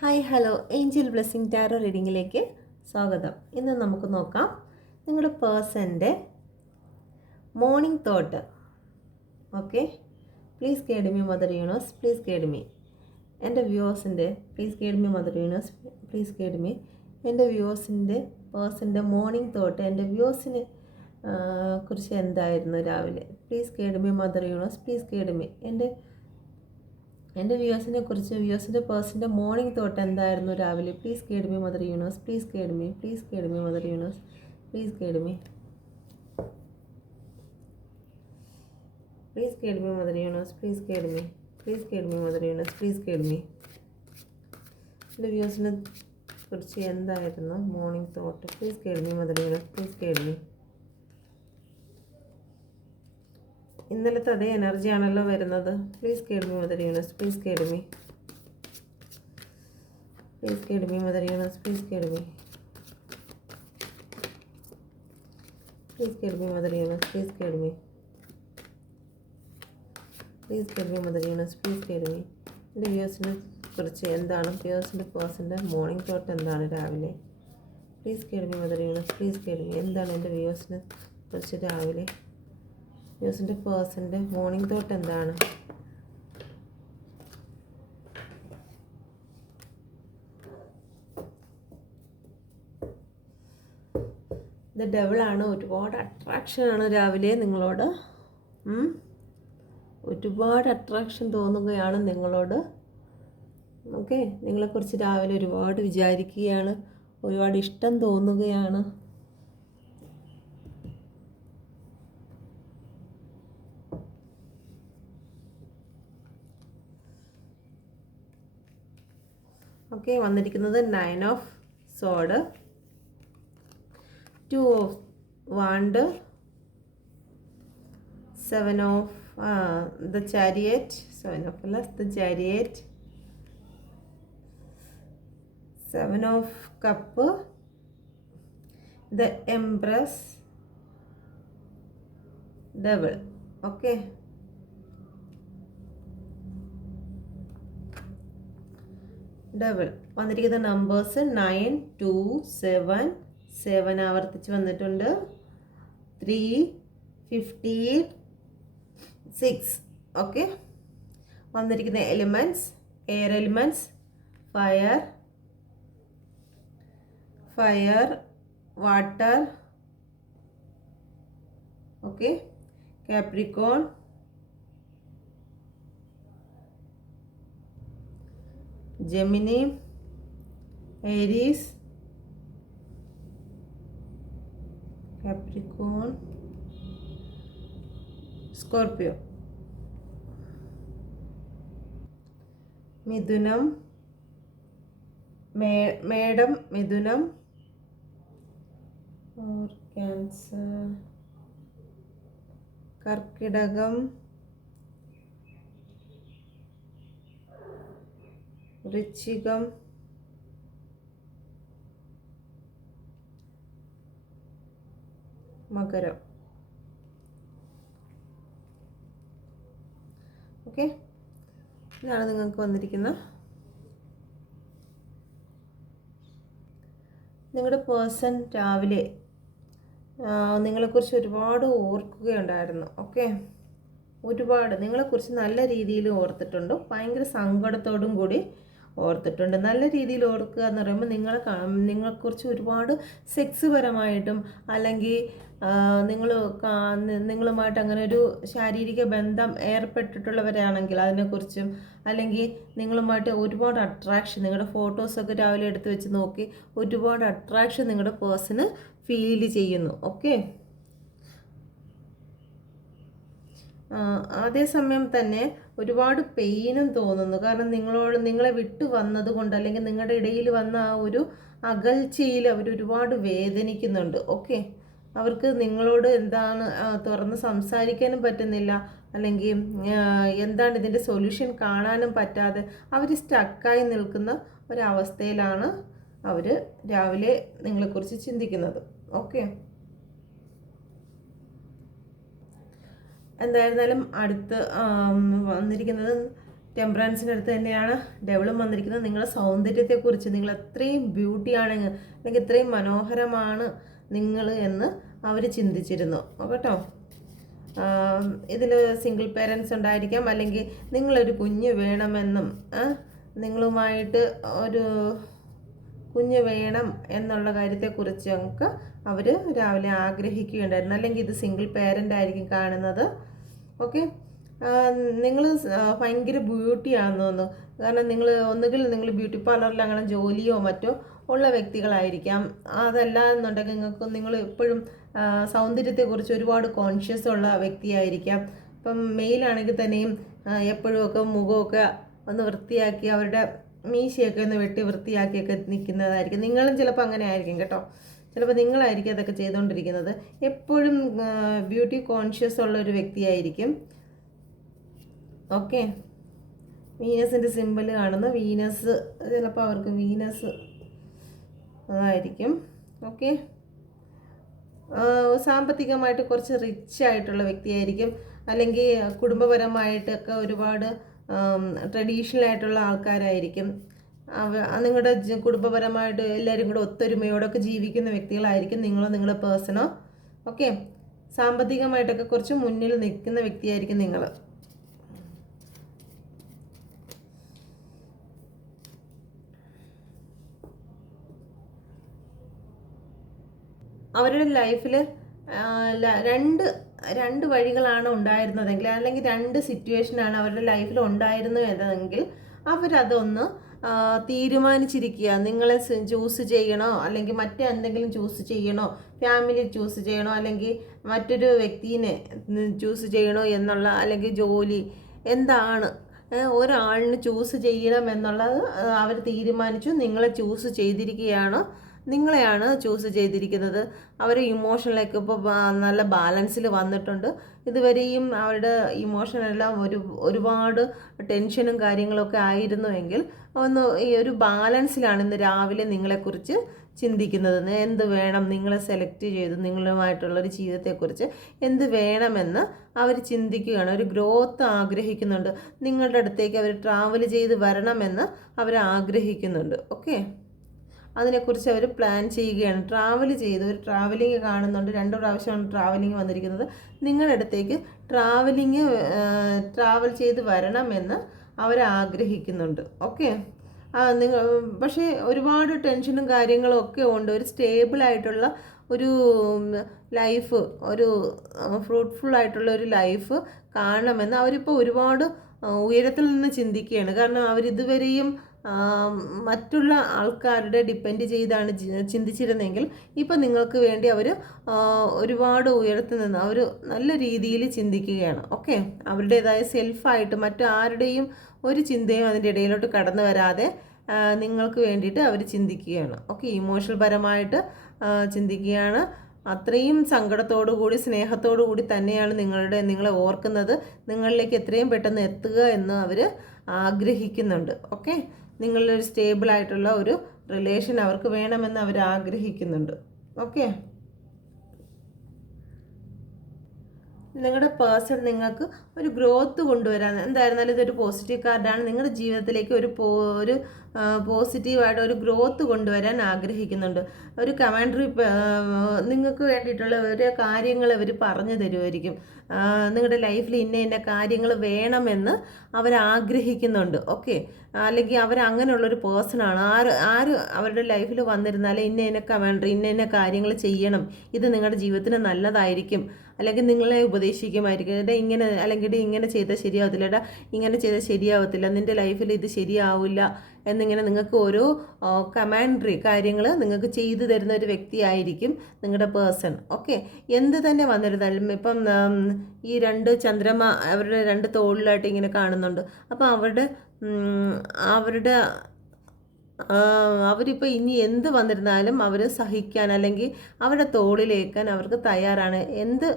Hi hello angel blessing tarot റീഡിങ്ങിലേക്ക് സ്വാഗതം. ഇന്ന് നമുക്ക് നോക്കാം നിങ്ങളുടെ പേഴ്സൻ്റെ morning thought. Okay, please guide me mother universe, please guide me. എൻ്റെ വ്യൂവേഴ്സിൻ്റെ please guide me mother universe, please guide me. എൻ്റെ വ്യൂവേഴ്സിൻ്റെ പേഴ്സൻ്റെ മോർണിംഗ് തോട്ട് എൻ്റെ വ്യൂവേഴ്സിനെ കുറിച്ച് എന്തായിരുന്നു രാവിലെ? Please guide me mother universe, please guide me. എൻ്റെ വ്യൂവേഴ്സിനെ കുറിച്ച് വ്യൂവേഴ്സിൻ്റെ പേഴ്സൻ്റെ മോർണിംഗ് തോട്ട് എന്തായിരുന്നു രാവിലെ? Please guide me mother universe, please guide me, please guide me mother universe, please guide me, please guide me mother universe, please guide me, please guide me mother universe, please guide me. എൻ്റെ വ്യൂവേഴ്സിനെ കുറിച്ച് എന്തായിരുന്നു morning thought? Please guide me mother universe, please guide me. ഇന്നലത്തെ അതേ എനർജിയാണല്ലോ വരുന്നത്. Please guide me mother universe, please guide me, please guide me mother universe, please guide me, please guide me mother universe, please guide me, please guide me mother universe, please guide me. എൻ്റെ വ്യൂവേഴ്സിനെ കുറിച്ച് എന്താണ് വ്യൂവേഴ്സിൻ്റെ പേഴ്സൻ്റെ morning thought എന്താണ് രാവിലെ? Please guide me mother universe, please guide me. എന്താണ് എൻ്റെ വ്യൂവേഴ്സിനെ കുറിച്ച് രാവിലെ? വ്യൂവേഴ്സിൻ്റെ പേഴ്സൻ്റെ മോർണിംഗ് തോട്ട് എന്താണ്? ഇത് ഡെവിളാണ്. ഒരുപാട് അട്രാക്ഷനാണ് രാവിലെ നിങ്ങളോട്. ഒരുപാട് അട്രാക്ഷൻ തോന്നുകയാണ് നിങ്ങളോട്. ഓക്കെ, നിങ്ങളെക്കുറിച്ച് രാവിലെ ഒരുപാട് വിചാരിക്കുകയാണ്, ഒരുപാട് ഇഷ്ടം തോന്നുകയാണ്. ഓക്കെ, വന്നിരിക്കുന്നത് 9 of സോഡ്, 2 of want, 7 of the chariot, 7 of plus the chariot, 7 of cup, the empress, double. Okay, double വന്നിരിക്കുന്ന നമ്പേഴ്സ് 9, 2, 7, 7 ആവർത്തിച്ച് വന്നിട്ടുണ്ട്, 3, 15, 6. ഓക്കെ, വന്നിരിക്കുന്ന elements air elements, fire, water. Okay, Capricorn, Gemini, Aries, Capricorn, Scorpio, മിഥുനം, മേടം, മിഥുനം, Cancer, കർക്കിടകം, വൃശ്ചികം, മകരം. ഓക്കെ, ഇതാണ് നിങ്ങൾക്ക് വന്നിരിക്കുന്ന നിങ്ങളുടെ പേഴ്സൺ രാവിലെ നിങ്ങളെക്കുറിച്ച് ഒരുപാട് ഓർക്കുകയുണ്ടായിരുന്നു. ഓക്കെ, ഒരുപാട് നിങ്ങളെക്കുറിച്ച് നല്ല രീതിയിൽ ഓർത്തിട്ടുണ്ട്, ഭയങ്കര സങ്കടത്തോടും കൂടി ഓർത്തിട്ടുണ്ട്. നല്ല രീതിയിൽ ഓർക്കുക എന്ന് പറയുമ്പോൾ നിങ്ങളെക്കുറിച്ച് ഒരുപാട് സെക്സ് പരമായിട്ടും അല്ലെങ്കിൽ നിങ്ങളുമായിട്ട് അങ്ങനെ ഒരു ശാരീരിക ബന്ധം ഏർപ്പെട്ടിട്ടുള്ളവരാണെങ്കിൽ അതിനെക്കുറിച്ചും, അല്ലെങ്കിൽ നിങ്ങളുമായിട്ട് ഒരുപാട് അട്രാക്ഷൻ, നിങ്ങളുടെ ഫോട്ടോസൊക്കെ രാവിലെ എടുത്ത് വെച്ച് നോക്കി ഒരുപാട് അട്രാക്ഷൻ നിങ്ങളുടെ പേഴ്സണ് ഫീൽ ചെയ്യുന്നു. ഓക്കെ, അതേസമയം തന്നെ ഒരുപാട് പെയിനും തോന്നുന്നു. കാരണം നിങ്ങളെ വിട്ടു വന്നത് കൊണ്ട്, അല്ലെങ്കിൽ നിങ്ങളുടെ ഇടയിൽ വന്ന ആ ഒരു അകൽച്ചയിൽ അവർ ഒരുപാട് വേദനിക്കുന്നുണ്ട്. ഓക്കെ, അവർക്ക് നിങ്ങളോട് എന്താണ് തുറന്ന് സംസാരിക്കാനും പറ്റുന്നില്ല, അല്ലെങ്കിൽ എന്താണ് ഇതിൻ്റെ സൊല്യൂഷൻ കാണാനും പറ്റാതെ അവർ സ്റ്റക്കായി നിൽക്കുന്ന ഒരവസ്ഥയിലാണ് അവർ രാവിലെ നിങ്ങളെക്കുറിച്ച് ചിന്തിക്കുന്നത്. ഓക്കെ, എന്തായിരുന്നാലും അടുത്ത് വന്നിരിക്കുന്നത് ടെമ്പറൻസിൻ്റെ അടുത്ത് തന്നെയാണ് ഡെവലും വന്നിരിക്കുന്നത്. നിങ്ങളുടെ സൗന്ദര്യത്തെക്കുറിച്ച്, നിങ്ങൾ എത്രയും ബ്യൂട്ടിയാണ് അല്ലെങ്കിൽ ഇത്രയും മനോഹരമാണ് നിങ്ങൾ എന്ന് അവർ ചിന്തിച്ചിരുന്നു കേട്ടോ. ഇതിൽ സിംഗിൾ പേരൻസ് ഉണ്ടായിരിക്കാം, അല്ലെങ്കിൽ നിങ്ങളൊരു കുഞ്ഞ് വേണമെന്നും നിങ്ങളുമായിട്ട് ഒരു കുഞ്ഞ് വേണം എന്നുള്ള കാര്യത്തെക്കുറിച്ച് നമുക്ക് അവർ രാവിലെ ആഗ്രഹിക്കുകയുണ്ടായിരുന്നു. അല്ലെങ്കിൽ ഇത് സിംഗിൾ പേരൻ്റ് ആയിരിക്കും കാണുന്നത്. ഓക്കെ, നിങ്ങൾ ഭയങ്കര ബ്യൂട്ടിയാണെന്ന് തോന്നുന്നു. കാരണം ഒന്നുകിൽ നിങ്ങൾ ബ്യൂട്ടി പാർലറിൽ അങ്ങനെ ജോലിയോ മറ്റോ ഉള്ള വ്യക്തികളായിരിക്കാം. അതല്ല എന്നുണ്ടെങ്കിൽ നിങ്ങൾ എപ്പോഴും സൗന്ദര്യത്തെക്കുറിച്ച് ഒരുപാട് കോൺഷ്യസ് ഉള്ള വ്യക്തിയായിരിക്കാം. ഇപ്പം മെയിലാണെങ്കിൽ തന്നെയും എപ്പോഴും ഒക്കെ മുഖമൊക്കെ ഒന്ന് വൃത്തിയാക്കി അവരുടെ മീശയൊക്കെ ഒന്ന് വെട്ടി വൃത്തിയാക്കിയൊക്കെ നിൽക്കുന്നതായിരിക്കും. നിങ്ങളും ചിലപ്പോൾ അങ്ങനെ ആയിരിക്കും കേട്ടോ. ചിലപ്പോൾ നിങ്ങളായിരിക്കും അതൊക്കെ ചെയ്തുകൊണ്ടിരിക്കുന്നത്. എപ്പോഴും ബ്യൂട്ടി കോൺഷ്യസ് ഉള്ള ഒരു വ്യക്തിയായിരിക്കും. ഓക്കെ, വീനസിൻ്റെ സിമ്പിൾ കാണുന്നു. വീനസ്, ചിലപ്പോൾ അവർക്ക് വീനസ് അതായിരിക്കും. ഓക്കെ, സാമ്പത്തികമായിട്ട് കുറച്ച് റിച്ച് ആയിട്ടുള്ള വ്യക്തിയായിരിക്കും. അല്ലെങ്കിൽ കുടുംബപരമായിട്ടൊക്കെ ഒരുപാട് ട്രഡീഷണൽ ആയിട്ടുള്ള ആൾക്കാരായിരിക്കും. നിങ്ങളുടെ കുടുംബപരമായിട്ട് എല്ലാവരും കൂടെ ഒത്തൊരുമയോടൊക്കെ ജീവിക്കുന്ന വ്യക്തികളായിരിക്കും നിങ്ങളോ നിങ്ങളുടെ പേഴ്സണോ. ഓക്കെ, സാമ്പത്തികമായിട്ടൊക്കെ കുറച്ച് മുന്നിൽ നിൽക്കുന്ന വ്യക്തിയായിരിക്കും നിങ്ങൾ. അവരുടെ ലൈഫിൽ രണ്ട് വഴികളാണ് ഉണ്ടായിരുന്നതെങ്കിൽ, അല്ലെങ്കിൽ രണ്ട് സിറ്റുവേഷനാണ് അവരുടെ ലൈഫിൽ ഉണ്ടായിരുന്നതെങ്കിൽ അവരതൊന്ന് തീരുമാനിച്ചിരിക്കുക. നിങ്ങളെ ചൂസ് ചെയ്യണോ, അല്ലെങ്കിൽ മറ്റെന്തെങ്കിലും ചൂസ് ചെയ്യണോ, ഫാമിലി ചൂസ് ചെയ്യണോ, അല്ലെങ്കിൽ മറ്റൊരു വ്യക്തിനെ ചൂസ് ചെയ്യണോ എന്നുള്ള, അല്ലെങ്കിൽ ജോലി എന്താണ് ഒരാളിന് ചൂസ് ചെയ്യണം എന്നുള്ളത് അവർ തീരുമാനിച്ചു. നിങ്ങളെ ചൂസ് ചെയ്തിരിക്കുകയാണോ, നിങ്ങളെയാണ് ചൂസ് ചെയ്തിരിക്കുന്നത്. അവർ ഇമോഷനിലേക്ക് ഇപ്പോൾ നല്ല ബാലൻസിൽ വന്നിട്ടുണ്ട്. ഇതുവരെയും അവരുടെ ഇമോഷനെല്ലാം ഒരുപാട് ടെൻഷനും കാര്യങ്ങളൊക്കെ ആയിരുന്നുവെങ്കിൽ ഈ ഒരു ബാലൻസിലാണ് ഇന്ന് രാവിലെ നിങ്ങളെക്കുറിച്ച് ചിന്തിക്കുന്നത്. എന്ത് വേണം, നിങ്ങളെ സെലക്ട് ചെയ്ത് നിങ്ങളുമായിട്ടുള്ളൊരു ജീവിതത്തെക്കുറിച്ച് എന്ത് വേണമെന്ന് അവർ ചിന്തിക്കുകയാണ്. ഒരു ഗ്രോത്ത് ആഗ്രഹിക്കുന്നുണ്ട്. നിങ്ങളുടെ അടുത്തേക്ക് അവർ ട്രാവൽ ചെയ്ത് വരണമെന്ന് അവർ ആഗ്രഹിക്കുന്നുണ്ട്. ഓക്കെ, അതിനെക്കുറിച്ച് അവർ പ്ലാൻ ചെയ്യുകയാണ്. ട്രാവൽ ചെയ്ത് ഒരു ട്രാവലിംഗ് കാണുന്നുണ്ട്. 2 പ്രാവശ്യമാണ് ട്രാവലിംഗ് വന്നിരിക്കുന്നത്. നിങ്ങളുടെ അടുത്തേക്ക് ട്രാവൽ ചെയ്ത് വരണമെന്ന് അവർ ആഗ്രഹിക്കുന്നുണ്ട്. ഓക്കെ, പക്ഷേ ഒരുപാട് ടെൻഷനും കാര്യങ്ങളും ഒക്കെ ഉണ്ട്. ഒരു സ്റ്റേബിളായിട്ടുള്ള ഒരു ലൈഫ്, ഒരു ഫ്രൂട്ട്ഫുൾ ആയിട്ടുള്ള ഒരു ലൈഫ് കാണണമെന്ന് അവരിപ്പോൾ ഒരുപാട് ഉയരത്തിൽ നിന്ന് ചിന്തിക്കുകയാണ്. കാരണം അവരിതുവരെയും മറ്റുള്ള ആൾക്കാരുടെ ഡിപ്പെൻഡ് ചെയ്താണ് ചിന്തിച്ചിരുന്നെങ്കിൽ ഇപ്പം നിങ്ങൾക്ക് വേണ്ടി അവർ ഒരുപാട് ഉയരത്തിൽ നിന്ന് അവർ നല്ല രീതിയിൽ ചിന്തിക്കുകയാണ്. ഓക്കെ, അവരുടേതായ സെൽഫായിട്ട് മറ്റാരുടെയും ഒരു ചിന്തയും അതിൻ്റെ ഇടയിലോട്ട് കടന്നു വരാതെ നിങ്ങൾക്ക് വേണ്ടിയിട്ട് അവർ ചിന്തിക്കുകയാണ്. ഓക്കെ, ഇമോഷണൽ പരമായിട്ട് ചിന്തിക്കുകയാണ്. അത്രയും സങ്കടത്തോടു കൂടി സ്നേഹത്തോടു കൂടി തന്നെയാണ് നിങ്ങളെ ഓർക്കുന്നത്. നിങ്ങളിലേക്ക് എത്രയും പെട്ടെന്ന് എത്തുക എന്ന് അവർ ആഗ്രഹിക്കുന്നുണ്ട്. ഓക്കെ, നിങ്ങളൊരു സ്റ്റേബിളായിട്ടുള്ള ഒരു റിലേഷൻ അവർക്ക് വേണമെന്ന് അവർ ആഗ്രഹിക്കുന്നുണ്ട്. ഓക്കെ, നിങ്ങളുടെ പേഴ്സൺ നിങ്ങൾക്ക് ഒരു ഗ്രോത്ത് കൊണ്ടുവരാൻ, എന്തായിരുന്നാലും ഇതൊരു പോസിറ്റീവ് കാർഡാണ്. നിങ്ങളുടെ ജീവിതത്തിലേക്ക് ഒരു പോസിറ്റീവായിട്ട് ഒരു ഗ്രോത്ത് കൊണ്ടുവരാൻ ആഗ്രഹിക്കുന്നുണ്ട്. ഒരു കമാൻഡറി നിങ്ങൾക്ക് വേണ്ടിയിട്ടുള്ള ഓരോ കാര്യങ്ങൾ അവർ പറഞ്ഞു തരുമായിരിക്കും. നിങ്ങളുടെ ലൈഫിൽ ഇന്ന കാര്യങ്ങൾ വേണമെന്ന് അവർ ആഗ്രഹിക്കുന്നുണ്ട്. ഓക്കെ, അല്ലെങ്കിൽ അവർ അങ്ങനെയുള്ളൊരു പേഴ്സണാണ്. ആര് അവരുടെ ലൈഫിൽ വന്നിരുന്നാലും ഇന്ന കമാൻഡറി ഇന്ന കാര്യങ്ങൾ ചെയ്യണം, ഇത് നിങ്ങളുടെ ജീവിതത്തിന് നല്ലതായിരിക്കും, അല്ലെങ്കിൽ നിങ്ങളെ ഉപദേശിക്കുമായിരിക്കും. ഇട ഇങ്ങനെ, അല്ലെങ്കിൽ ഇങ്ങനെ ചെയ്താൽ ശരിയാവത്തില്ല, ഇട ഇങ്ങനെ ചെയ്താൽ ശരിയാവത്തില്ല, നിൻ്റെ ലൈഫിൽ ഇത് ശരിയാവില്ല എന്നിങ്ങനെ നിങ്ങൾക്ക് ഓരോ കമാൻഡറി കാര്യങ്ങൾ നിങ്ങൾക്ക് ചെയ്തു തരുന്ന ഒരു വ്യക്തിയായിരിക്കും നിങ്ങളുടെ പേഴ്സൺ. ഓക്കെ, എന്ത് തന്നെ വന്നിരുന്നാലും ഇപ്പം ഈ 2 ചന്ദ്രമ അവരുടെ 2 തോളിലായിട്ട് ഇങ്ങനെ കാണുന്നുണ്ട്. അപ്പോൾ അവരിപ്പോൾ ഇനി എന്ത് വന്നിരുന്നാലും അവർ സഹിക്കാൻ, അല്ലെങ്കിൽ അവരുടെ തോളിലേക്കാൻ അവർക്ക് തയ്യാറാണ്. എന്ത്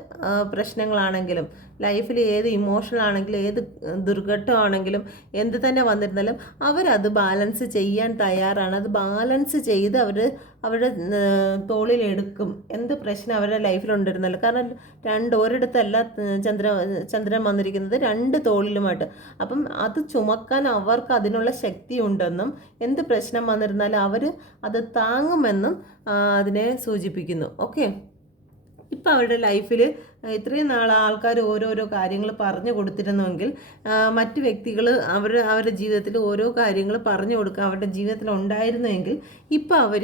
പ്രശ്നങ്ങളാണെങ്കിലും ലൈഫിൽ ഏത് ഇമോഷണൽ ആണെങ്കിലും ഏത് ദുർഘട്ടമാണെങ്കിലും എന്ത് തന്നെ വന്നിരുന്നാലും അവരത് ബാലൻസ് ചെയ്യാൻ തയ്യാറാണ്. അത് ബാലൻസ് ചെയ്ത് അവരുടെ തോളിലെടുക്കും. എന്ത് പ്രശ്നം അവരുടെ ലൈഫിലുണ്ടിരുന്നാലും. കാരണം ഒരിടത്തല്ല ചന്ദ്രൻ വന്നിരിക്കുന്നത്, 2 തോളിലുമായിട്ട്. അപ്പം അത് ചുമക്കാൻ അവർക്ക് അതിനുള്ള ശക്തി ഉണ്ടെന്നും എന്ത് പ്രശ്നം വന്നിരുന്നാലും അവർ അത് താങ്ങുമെന്നും അതിനെ സൂചിപ്പിക്കുന്നു. ഓക്കെ, ഇപ്പം അവരുടെ ലൈഫിൽ ഇത്രയും നാൾ ആൾക്കാർ ഓരോരോ കാര്യങ്ങൾ പറഞ്ഞു കൊടുത്തിരുന്നുവെങ്കിൽ മറ്റ് വ്യക്തികൾ അവരുടെ ജീവിതത്തിൽ ഓരോ കാര്യങ്ങൾ പറഞ്ഞു കൊടുക്കുക അവരുടെ ജീവിതത്തിൽ ഉണ്ടായിരുന്നുവെങ്കിൽ ഇപ്പം അവർ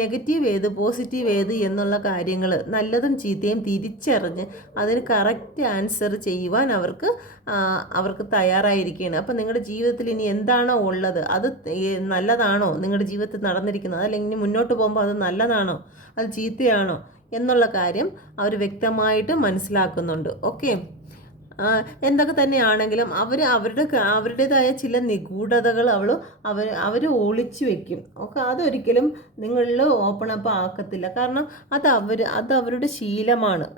നെഗറ്റീവ് ഏത് പോസിറ്റീവ് ഏത് എന്നുള്ള കാര്യങ്ങൾ നല്ലതും ചീത്തയും തിരിച്ചറിഞ്ഞ് അതിന് കറക്റ്റ് ആൻസർ ചെയ്യുവാൻ അവർക്ക് തയ്യാറായിരിക്കുകയാണ്. അപ്പം നിങ്ങളുടെ ജീവിതത്തിൽ ഇനി എന്താണോ ഉള്ളത് അത് നല്ലതാണോ, നിങ്ങളുടെ ജീവിതത്തിൽ നടന്നിരിക്കുന്നത്, അല്ലെങ്കിൽ ഇനി മുന്നോട്ട് പോകുമ്പോൾ അത് നല്ലതാണോ അത് ചീത്തയാണോ എന്നുള്ള കാര്യം അവർ വ്യക്തമായിട്ട് മനസ്സിലാക്കുന്നുണ്ട്. ഓക്കെ, എന്തൊക്കെ തന്നെയാണെങ്കിലും അവരുടേതായ ചില നിഗൂഢതകൾ അവർ ഒളിച്ചു വെക്കും. ഓക്കെ, അതൊരിക്കലും നിങ്ങളിൽ ഓപ്പൺ അപ്പ് ആക്കത്തില്ല. കാരണം അത് അവരുടെ ശീലമാണ്.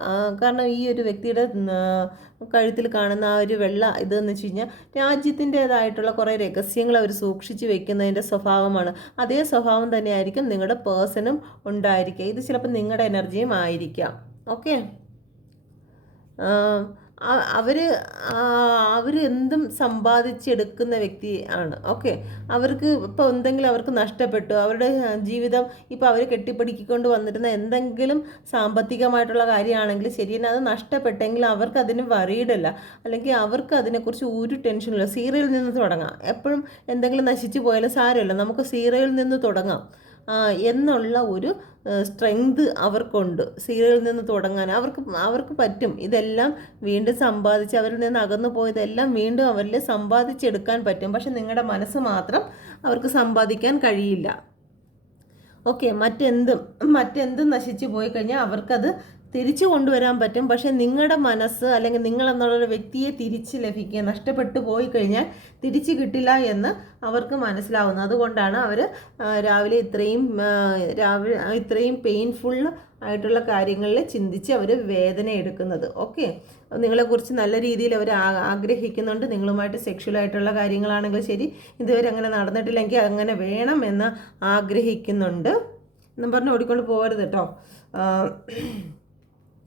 കാരണം ഈ ഒരു വ്യക്തിയുടെ കഴുത്തിൽ കാണുന്ന ആ ഒരു വെള്ള ഇതെന്ന് വെച്ച് കഴിഞ്ഞാൽ രാജ്യത്തിൻ്റേതായിട്ടുള്ള കുറേ രഹസ്യങ്ങൾ അവർ സൂക്ഷിച്ച് വെക്കുന്നതിൻ്റെ സ്വഭാവമാണ്. അതേ സ്വഭാവം തന്നെയായിരിക്കും നിങ്ങളുടെ പേഴ്സണും ഉണ്ടായിരിക്കുക. ഇത് ചിലപ്പോൾ നിങ്ങളുടെ എനർജിയും ആയിരിക്കാം. ഓക്കെ, അവർ എന്തും സമ്പാദിച്ചെടുക്കുന്ന വ്യക്തി ആണ്. ഓക്കെ, അവർക്ക് ഇപ്പോൾ എന്തെങ്കിലും അവർക്ക് നഷ്ടപ്പെട്ടു, അവരുടെ ജീവിതം ഇപ്പോൾ അവർ കെട്ടിപ്പടുക്കിക്കൊണ്ട് വന്നിരുന്ന എന്തെങ്കിലും സാമ്പത്തികമായിട്ടുള്ള കാര്യമാണെങ്കിൽ ശരി തന്നെ, അത് നഷ്ടപ്പെട്ടെങ്കിൽ അവർക്ക് അതിന് വറീഡല്ല, അല്ലെങ്കിൽ അവർക്ക് അതിനെക്കുറിച്ച് ഒരു ടെൻഷനില്ല. സീറോയിൽ നിന്ന് തുടങ്ങാം. എപ്പോഴും എന്തെങ്കിലും നശിച്ചു പോയാലും സാരമില്ല, നമുക്ക് സീറോയിൽ നിന്ന് തുടങ്ങാം എന്നുള്ള ഒരു സ്ട്രെങ്ത് അവർക്കുണ്ട്. സീറോയിൽ നിന്ന് തുടങ്ങാൻ അവർക്ക് പറ്റും. ഇതെല്ലാം വീണ്ടും സമ്പാദിച്ച് അവരിൽ നിന്ന് അകന്നു പോയതെല്ലാം വീണ്ടും അവരിൽ സമ്പാദിച്ചെടുക്കാൻ പറ്റും. പക്ഷെ നിങ്ങളുടെ മനസ്സ് മാത്രം അവർക്ക് സമ്പാദിക്കാൻ കഴിയില്ല. ഓക്കെ, മറ്റെന്തും നശിച്ചു പോയി കഴിഞ്ഞാൽ അവർക്കത് തിരിച്ചു കൊണ്ടുവരാൻ പറ്റും. പക്ഷെ നിങ്ങളുടെ മനസ്സ് അല്ലെങ്കിൽ നിങ്ങളെന്നുള്ളൊരു വ്യക്തിയെ തിരിച്ച് ലഭിക്കുക, നഷ്ടപ്പെട്ടു പോയി കഴിഞ്ഞാൽ തിരിച്ചു കിട്ടില്ല എന്ന് അവർക്ക് മനസ്സിലാവുന്നു. അതുകൊണ്ടാണ് അവർ രാവിലെ ഇത്രയും പെയിൻഫുൾ ആയിട്ടുള്ള കാര്യങ്ങളിൽ ചിന്തിച്ച് അവർ വേദന എടുക്കുന്നത്. ഓക്കെ, നിങ്ങളെക്കുറിച്ച് നല്ല രീതിയിൽ അവർ ആഗ്രഹിക്കുന്നുണ്ട്. നിങ്ങളുമായിട്ട് സെക്ഷുവലായിട്ടുള്ള കാര്യങ്ങളാണെങ്കിൽ ശരി, ഇതുവരെ അങ്ങനെ നടന്നിട്ടില്ലെങ്കിൽ അങ്ങനെ വേണം എന്ന് ആഗ്രഹിക്കുന്നുണ്ട് എന്നും പറഞ്ഞ് ഓടിക്കൊണ്ട് പോകരുത് കേട്ടോ.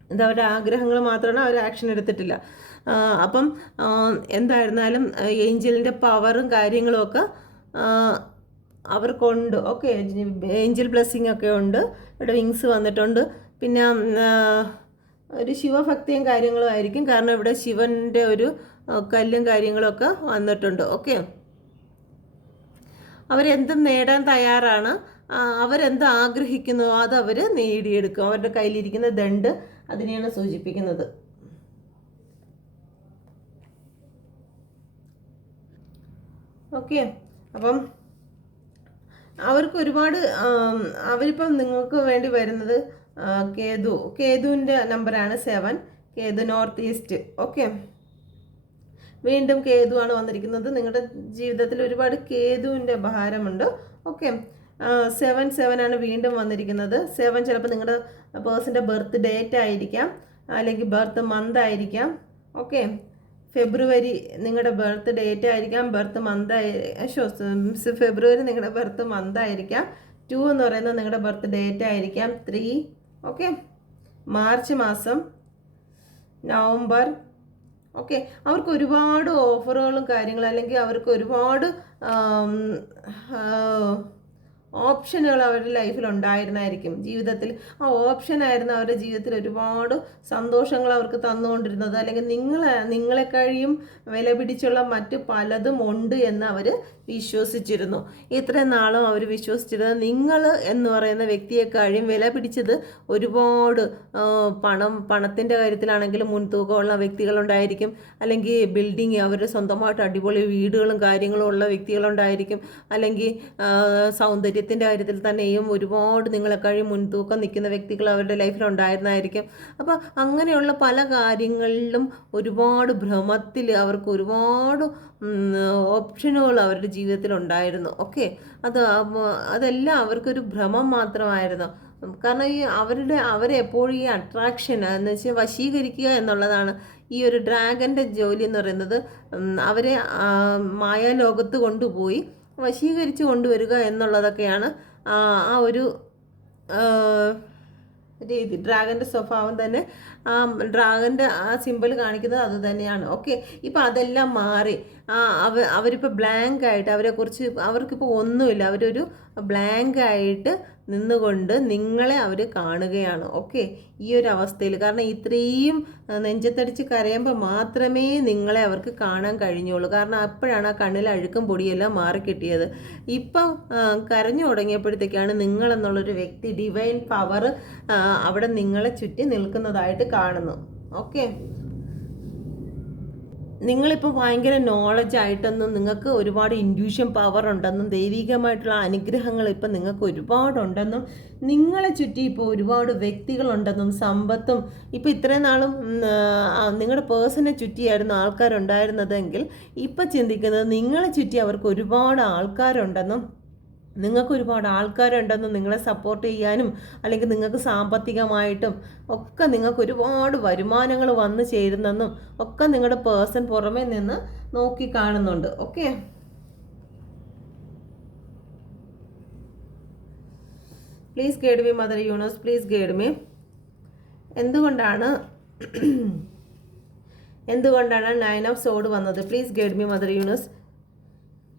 ഇത് അവരുടെ ആഗ്രഹങ്ങൾ മാത്രമാണ്, അവർ ആക്ഷൻ എടുത്തിട്ടില്ല. അപ്പം എന്തായിരുന്നാലും ഏഞ്ചലിൻ്റെ പവറും കാര്യങ്ങളുമൊക്കെ അവർക്കുണ്ട്. ഓക്കെ, ഏഞ്ചൽ ബ്ലെസ്സിങ് ഒക്കെ ഉണ്ട്. ഇവിടെ വിങ്സ് വന്നിട്ടുണ്ട്. പിന്നെ ഒരു ശിവഭക്തിയും കാര്യങ്ങളും ആയിരിക്കും. കാരണം ഇവിടെ ശിവൻ്റെ ഒരു കല്ലും കാര്യങ്ങളൊക്കെ വന്നിട്ടുണ്ട്. ഓക്കെ, അവരെന്തും നേടാൻ തയ്യാറാണ്. അവരെന്ത് ആഗ്രഹിക്കുന്നു അത് അവർ നേടിയെടുക്കും. അവരുടെ കയ്യിലിരിക്കുന്ന ദണ്ട് അതിനെയാണ് സൂചിപ്പിക്കുന്നത്. ഓക്കെ, അപ്പം അവർക്ക് ഒരുപാട് അവരിപ്പം നിങ്ങൾക്ക് വേണ്ടി വരുന്നത് കേതുവിൻ്റെ നമ്പറാണ് 7, കേതു നോർത്ത് ഈസ്റ്റ്. ഓക്കെ, വീണ്ടും കേതുവാണ് വന്നിരിക്കുന്നത്. നിങ്ങളുടെ ജീവിതത്തിൽ ഒരുപാട് കേതുവിൻ്റെ ഭാരമുണ്ട്. ഓക്കെ, 7 വീണ്ടും വന്നിരിക്കുന്നത്. 7 ചിലപ്പോൾ നിങ്ങളുടെ പേഴ്സൻ്റെ ബർത്ത് ഡേറ്റ് ആയിരിക്കാം, അല്ലെങ്കിൽ ബർത്ത് മന്ത് ആയിരിക്കാം. ഓക്കെ, ഫെബ്രുവരി നിങ്ങളുടെ ബർത്ത് ഡേറ്റ് ആയിരിക്കാം, ബർത്ത് മന്ത് ഫെബ്രുവരി നിങ്ങളുടെ ബർത്ത് മന്ത് ആയിരിക്കാം. 2 എന്ന് പറയുന്നത് നിങ്ങളുടെ ബർത്ത് ഡേറ്റ് ആയിരിക്കാം. 3 ഓക്കെ, മാർച്ച് മാസം, നവംബർ. ഓക്കെ, അവർക്ക് ഒരുപാട് ഓഫറുകളും കാര്യങ്ങളും, അല്ലെങ്കിൽ അവർക്ക് ഒരുപാട് ഓപ്ഷനുകൾ അവരുടെ ലൈഫിൽ ഉണ്ടായിരുന്നായിരിക്കും. ജീവിതത്തിൽ ആ ഓപ്ഷനായിരുന്നു അവരുടെ ജീവിതത്തിൽ ഒരുപാട് സന്തോഷങ്ങൾ അവർക്ക് തന്നുകൊണ്ടിരുന്നത്. അല്ലെങ്കിൽ നിങ്ങളെക്കഴിയും വില പിടിച്ചുള്ള മറ്റ് പലതും ഉണ്ട് എന്ന് അവർ വിശ്വസിച്ചിരുന്നു. ഇത്രയും നാളും അവർ വിശ്വസിച്ചിരുന്നത് നിങ്ങൾ എന്ന് പറയുന്ന വ്യക്തിയെക്കഴിയും വില പിടിച്ചത് ഒരുപാട് പണത്തിൻ്റെ കാര്യത്തിലാണെങ്കിലും മുൻതൂക്കമുള്ള വ്യക്തികളുണ്ടായിരിക്കും, അല്ലെങ്കിൽ ബിൽഡിങ് അവരുടെ സ്വന്തമായിട്ട് അടിപൊളി വീടുകളും കാര്യങ്ങളും ഉള്ള വ്യക്തികളുണ്ടായിരിക്കും, അല്ലെങ്കിൽ സൗന്ദര്യത്തിൻ്റെ കാര്യത്തിൽ തന്നെയും ഒരുപാട് നിങ്ങളെക്കഴിയും മുൻതൂക്കം നിൽക്കുന്ന വ്യക്തികൾ അവരുടെ ലൈഫിലുണ്ടായിരുന്നായിരിക്കും. അപ്പോൾ അങ്ങനെയുള്ള പല കാര്യങ്ങളിലും ഒരുപാട് ഭ്രമത്തിൽ അവർക്ക് ഒരുപാട് ഓപ്ഷനുകൾ അവരുടെ ജീവിതത്തിലുണ്ടായിരുന്നു. ഓക്കെ, അതെല്ലാം അവർക്കൊരു ഭ്രമം മാത്രമായിരുന്നു. കാരണം അവരെ എപ്പോഴും ഈ അട്രാക്ഷൻ എന്ന് വെച്ചാൽ വശീകരിക്കുക എന്നുള്ളതാണ് ഈ ഒരു ഡ്രാഗൻ്റെ ജോലി എന്ന് പറയുന്നത് അവരെ മായാലോകത്ത് കൊണ്ടുപോയി വശീകരിച്ച് കൊണ്ടുവരിക എന്നുള്ളതൊക്കെയാണ് ആ ഒരു രീതി. ഡ്രാഗൻ്റെ സ്വഭാവം തന്നെ ഡ്രാഗൻ്റെ ആ സിമ്പിൾ കാണിക്കുന്നത് അത് തന്നെയാണ്. ഓക്കെ, ഇപ്പം അതെല്ലാം മാറി അവരിപ്പോൾ ബ്ലാങ്ക് ആയിട്ട് അവരെക്കുറിച്ച് അവർക്കിപ്പോൾ ഒന്നുമില്ല, അവരൊരു ബ്ലാങ്ക് ആയിട്ട് നിന്നുകൊണ്ട് നിങ്ങളെ അവർ കാണുകയാണ്. ഓക്കെ, ഈ ഒരു അവസ്ഥയിൽ കാരണം ഇത്രയും നെഞ്ചത്തടിച്ച് കരയുമ്പോൾ മാത്രമേ നിങ്ങളെ അവർക്ക് കാണാൻ കഴിഞ്ഞുള്ളൂ. കാരണം അപ്പോഴാണ് ആ കണ്ണിൽ അഴുക്കും പൊടിയെല്ലാം മാറിക്കിട്ടിയത്. ഇപ്പം കരഞ്ഞു തുടങ്ങിയപ്പോഴത്തേക്കാണ് നിങ്ങളെന്നുള്ളൊരു വ്യക്തി, ഡിവൈൻ പവർ അവിടെ നിങ്ങളെ ചുറ്റി നിൽക്കുന്നതായിട്ട് കാണുന്നു. ഓക്കെ, നിങ്ങളിപ്പോൾ ഭയങ്കര നോളജ് ആയിട്ടൊന്നും നിങ്ങൾക്ക് ഒരുപാട് ഇൻഡ്യൂഷൻ പവർ ഉണ്ടെന്നും ദൈവികമായിട്ടുള്ള അനുഗ്രഹങ്ങൾ ഇപ്പം നിങ്ങൾക്ക് ഒരുപാടുണ്ടെന്നും നിങ്ങളെ ചുറ്റി ഇപ്പോൾ ഒരുപാട് വ്യക്തികളുണ്ടെന്നും സമ്പത്തും ഇപ്പോൾ ഇത്രയും നാളും നിങ്ങളുടെ പേഴ്സണെ ചുറ്റിയായിരുന്നു ആൾക്കാരുണ്ടായിരുന്നതെങ്കിൽ ഇപ്പം ചിന്തിക്കുന്നത് നിങ്ങളെ ചുറ്റി അവർക്ക് ഒരുപാട് ആൾക്കാരുണ്ടെന്നും നിങ്ങൾക്ക് ഒരുപാട് ആൾക്കാരുണ്ടെന്നും നിങ്ങളെ സപ്പോർട്ട് ചെയ്യാനും അല്ലെങ്കിൽ നിങ്ങൾക്ക് സാമ്പത്തികമായിട്ടും ഒക്കെ നിങ്ങൾക്ക് ഒരുപാട് വരുമാനങ്ങൾ വന്നു ചേരുന്നെന്നും ഒക്കെ നിങ്ങളുടെ പേഴ്സൺ പുറമേ നിന്ന് നോക്കി കാണുന്നുണ്ട്. Okay, please guide me mother universe, please guide me. എന്തുകൊണ്ടാണ് 9 ഓഫ് സോഡ് വന്നത്? Please guide me mother universe,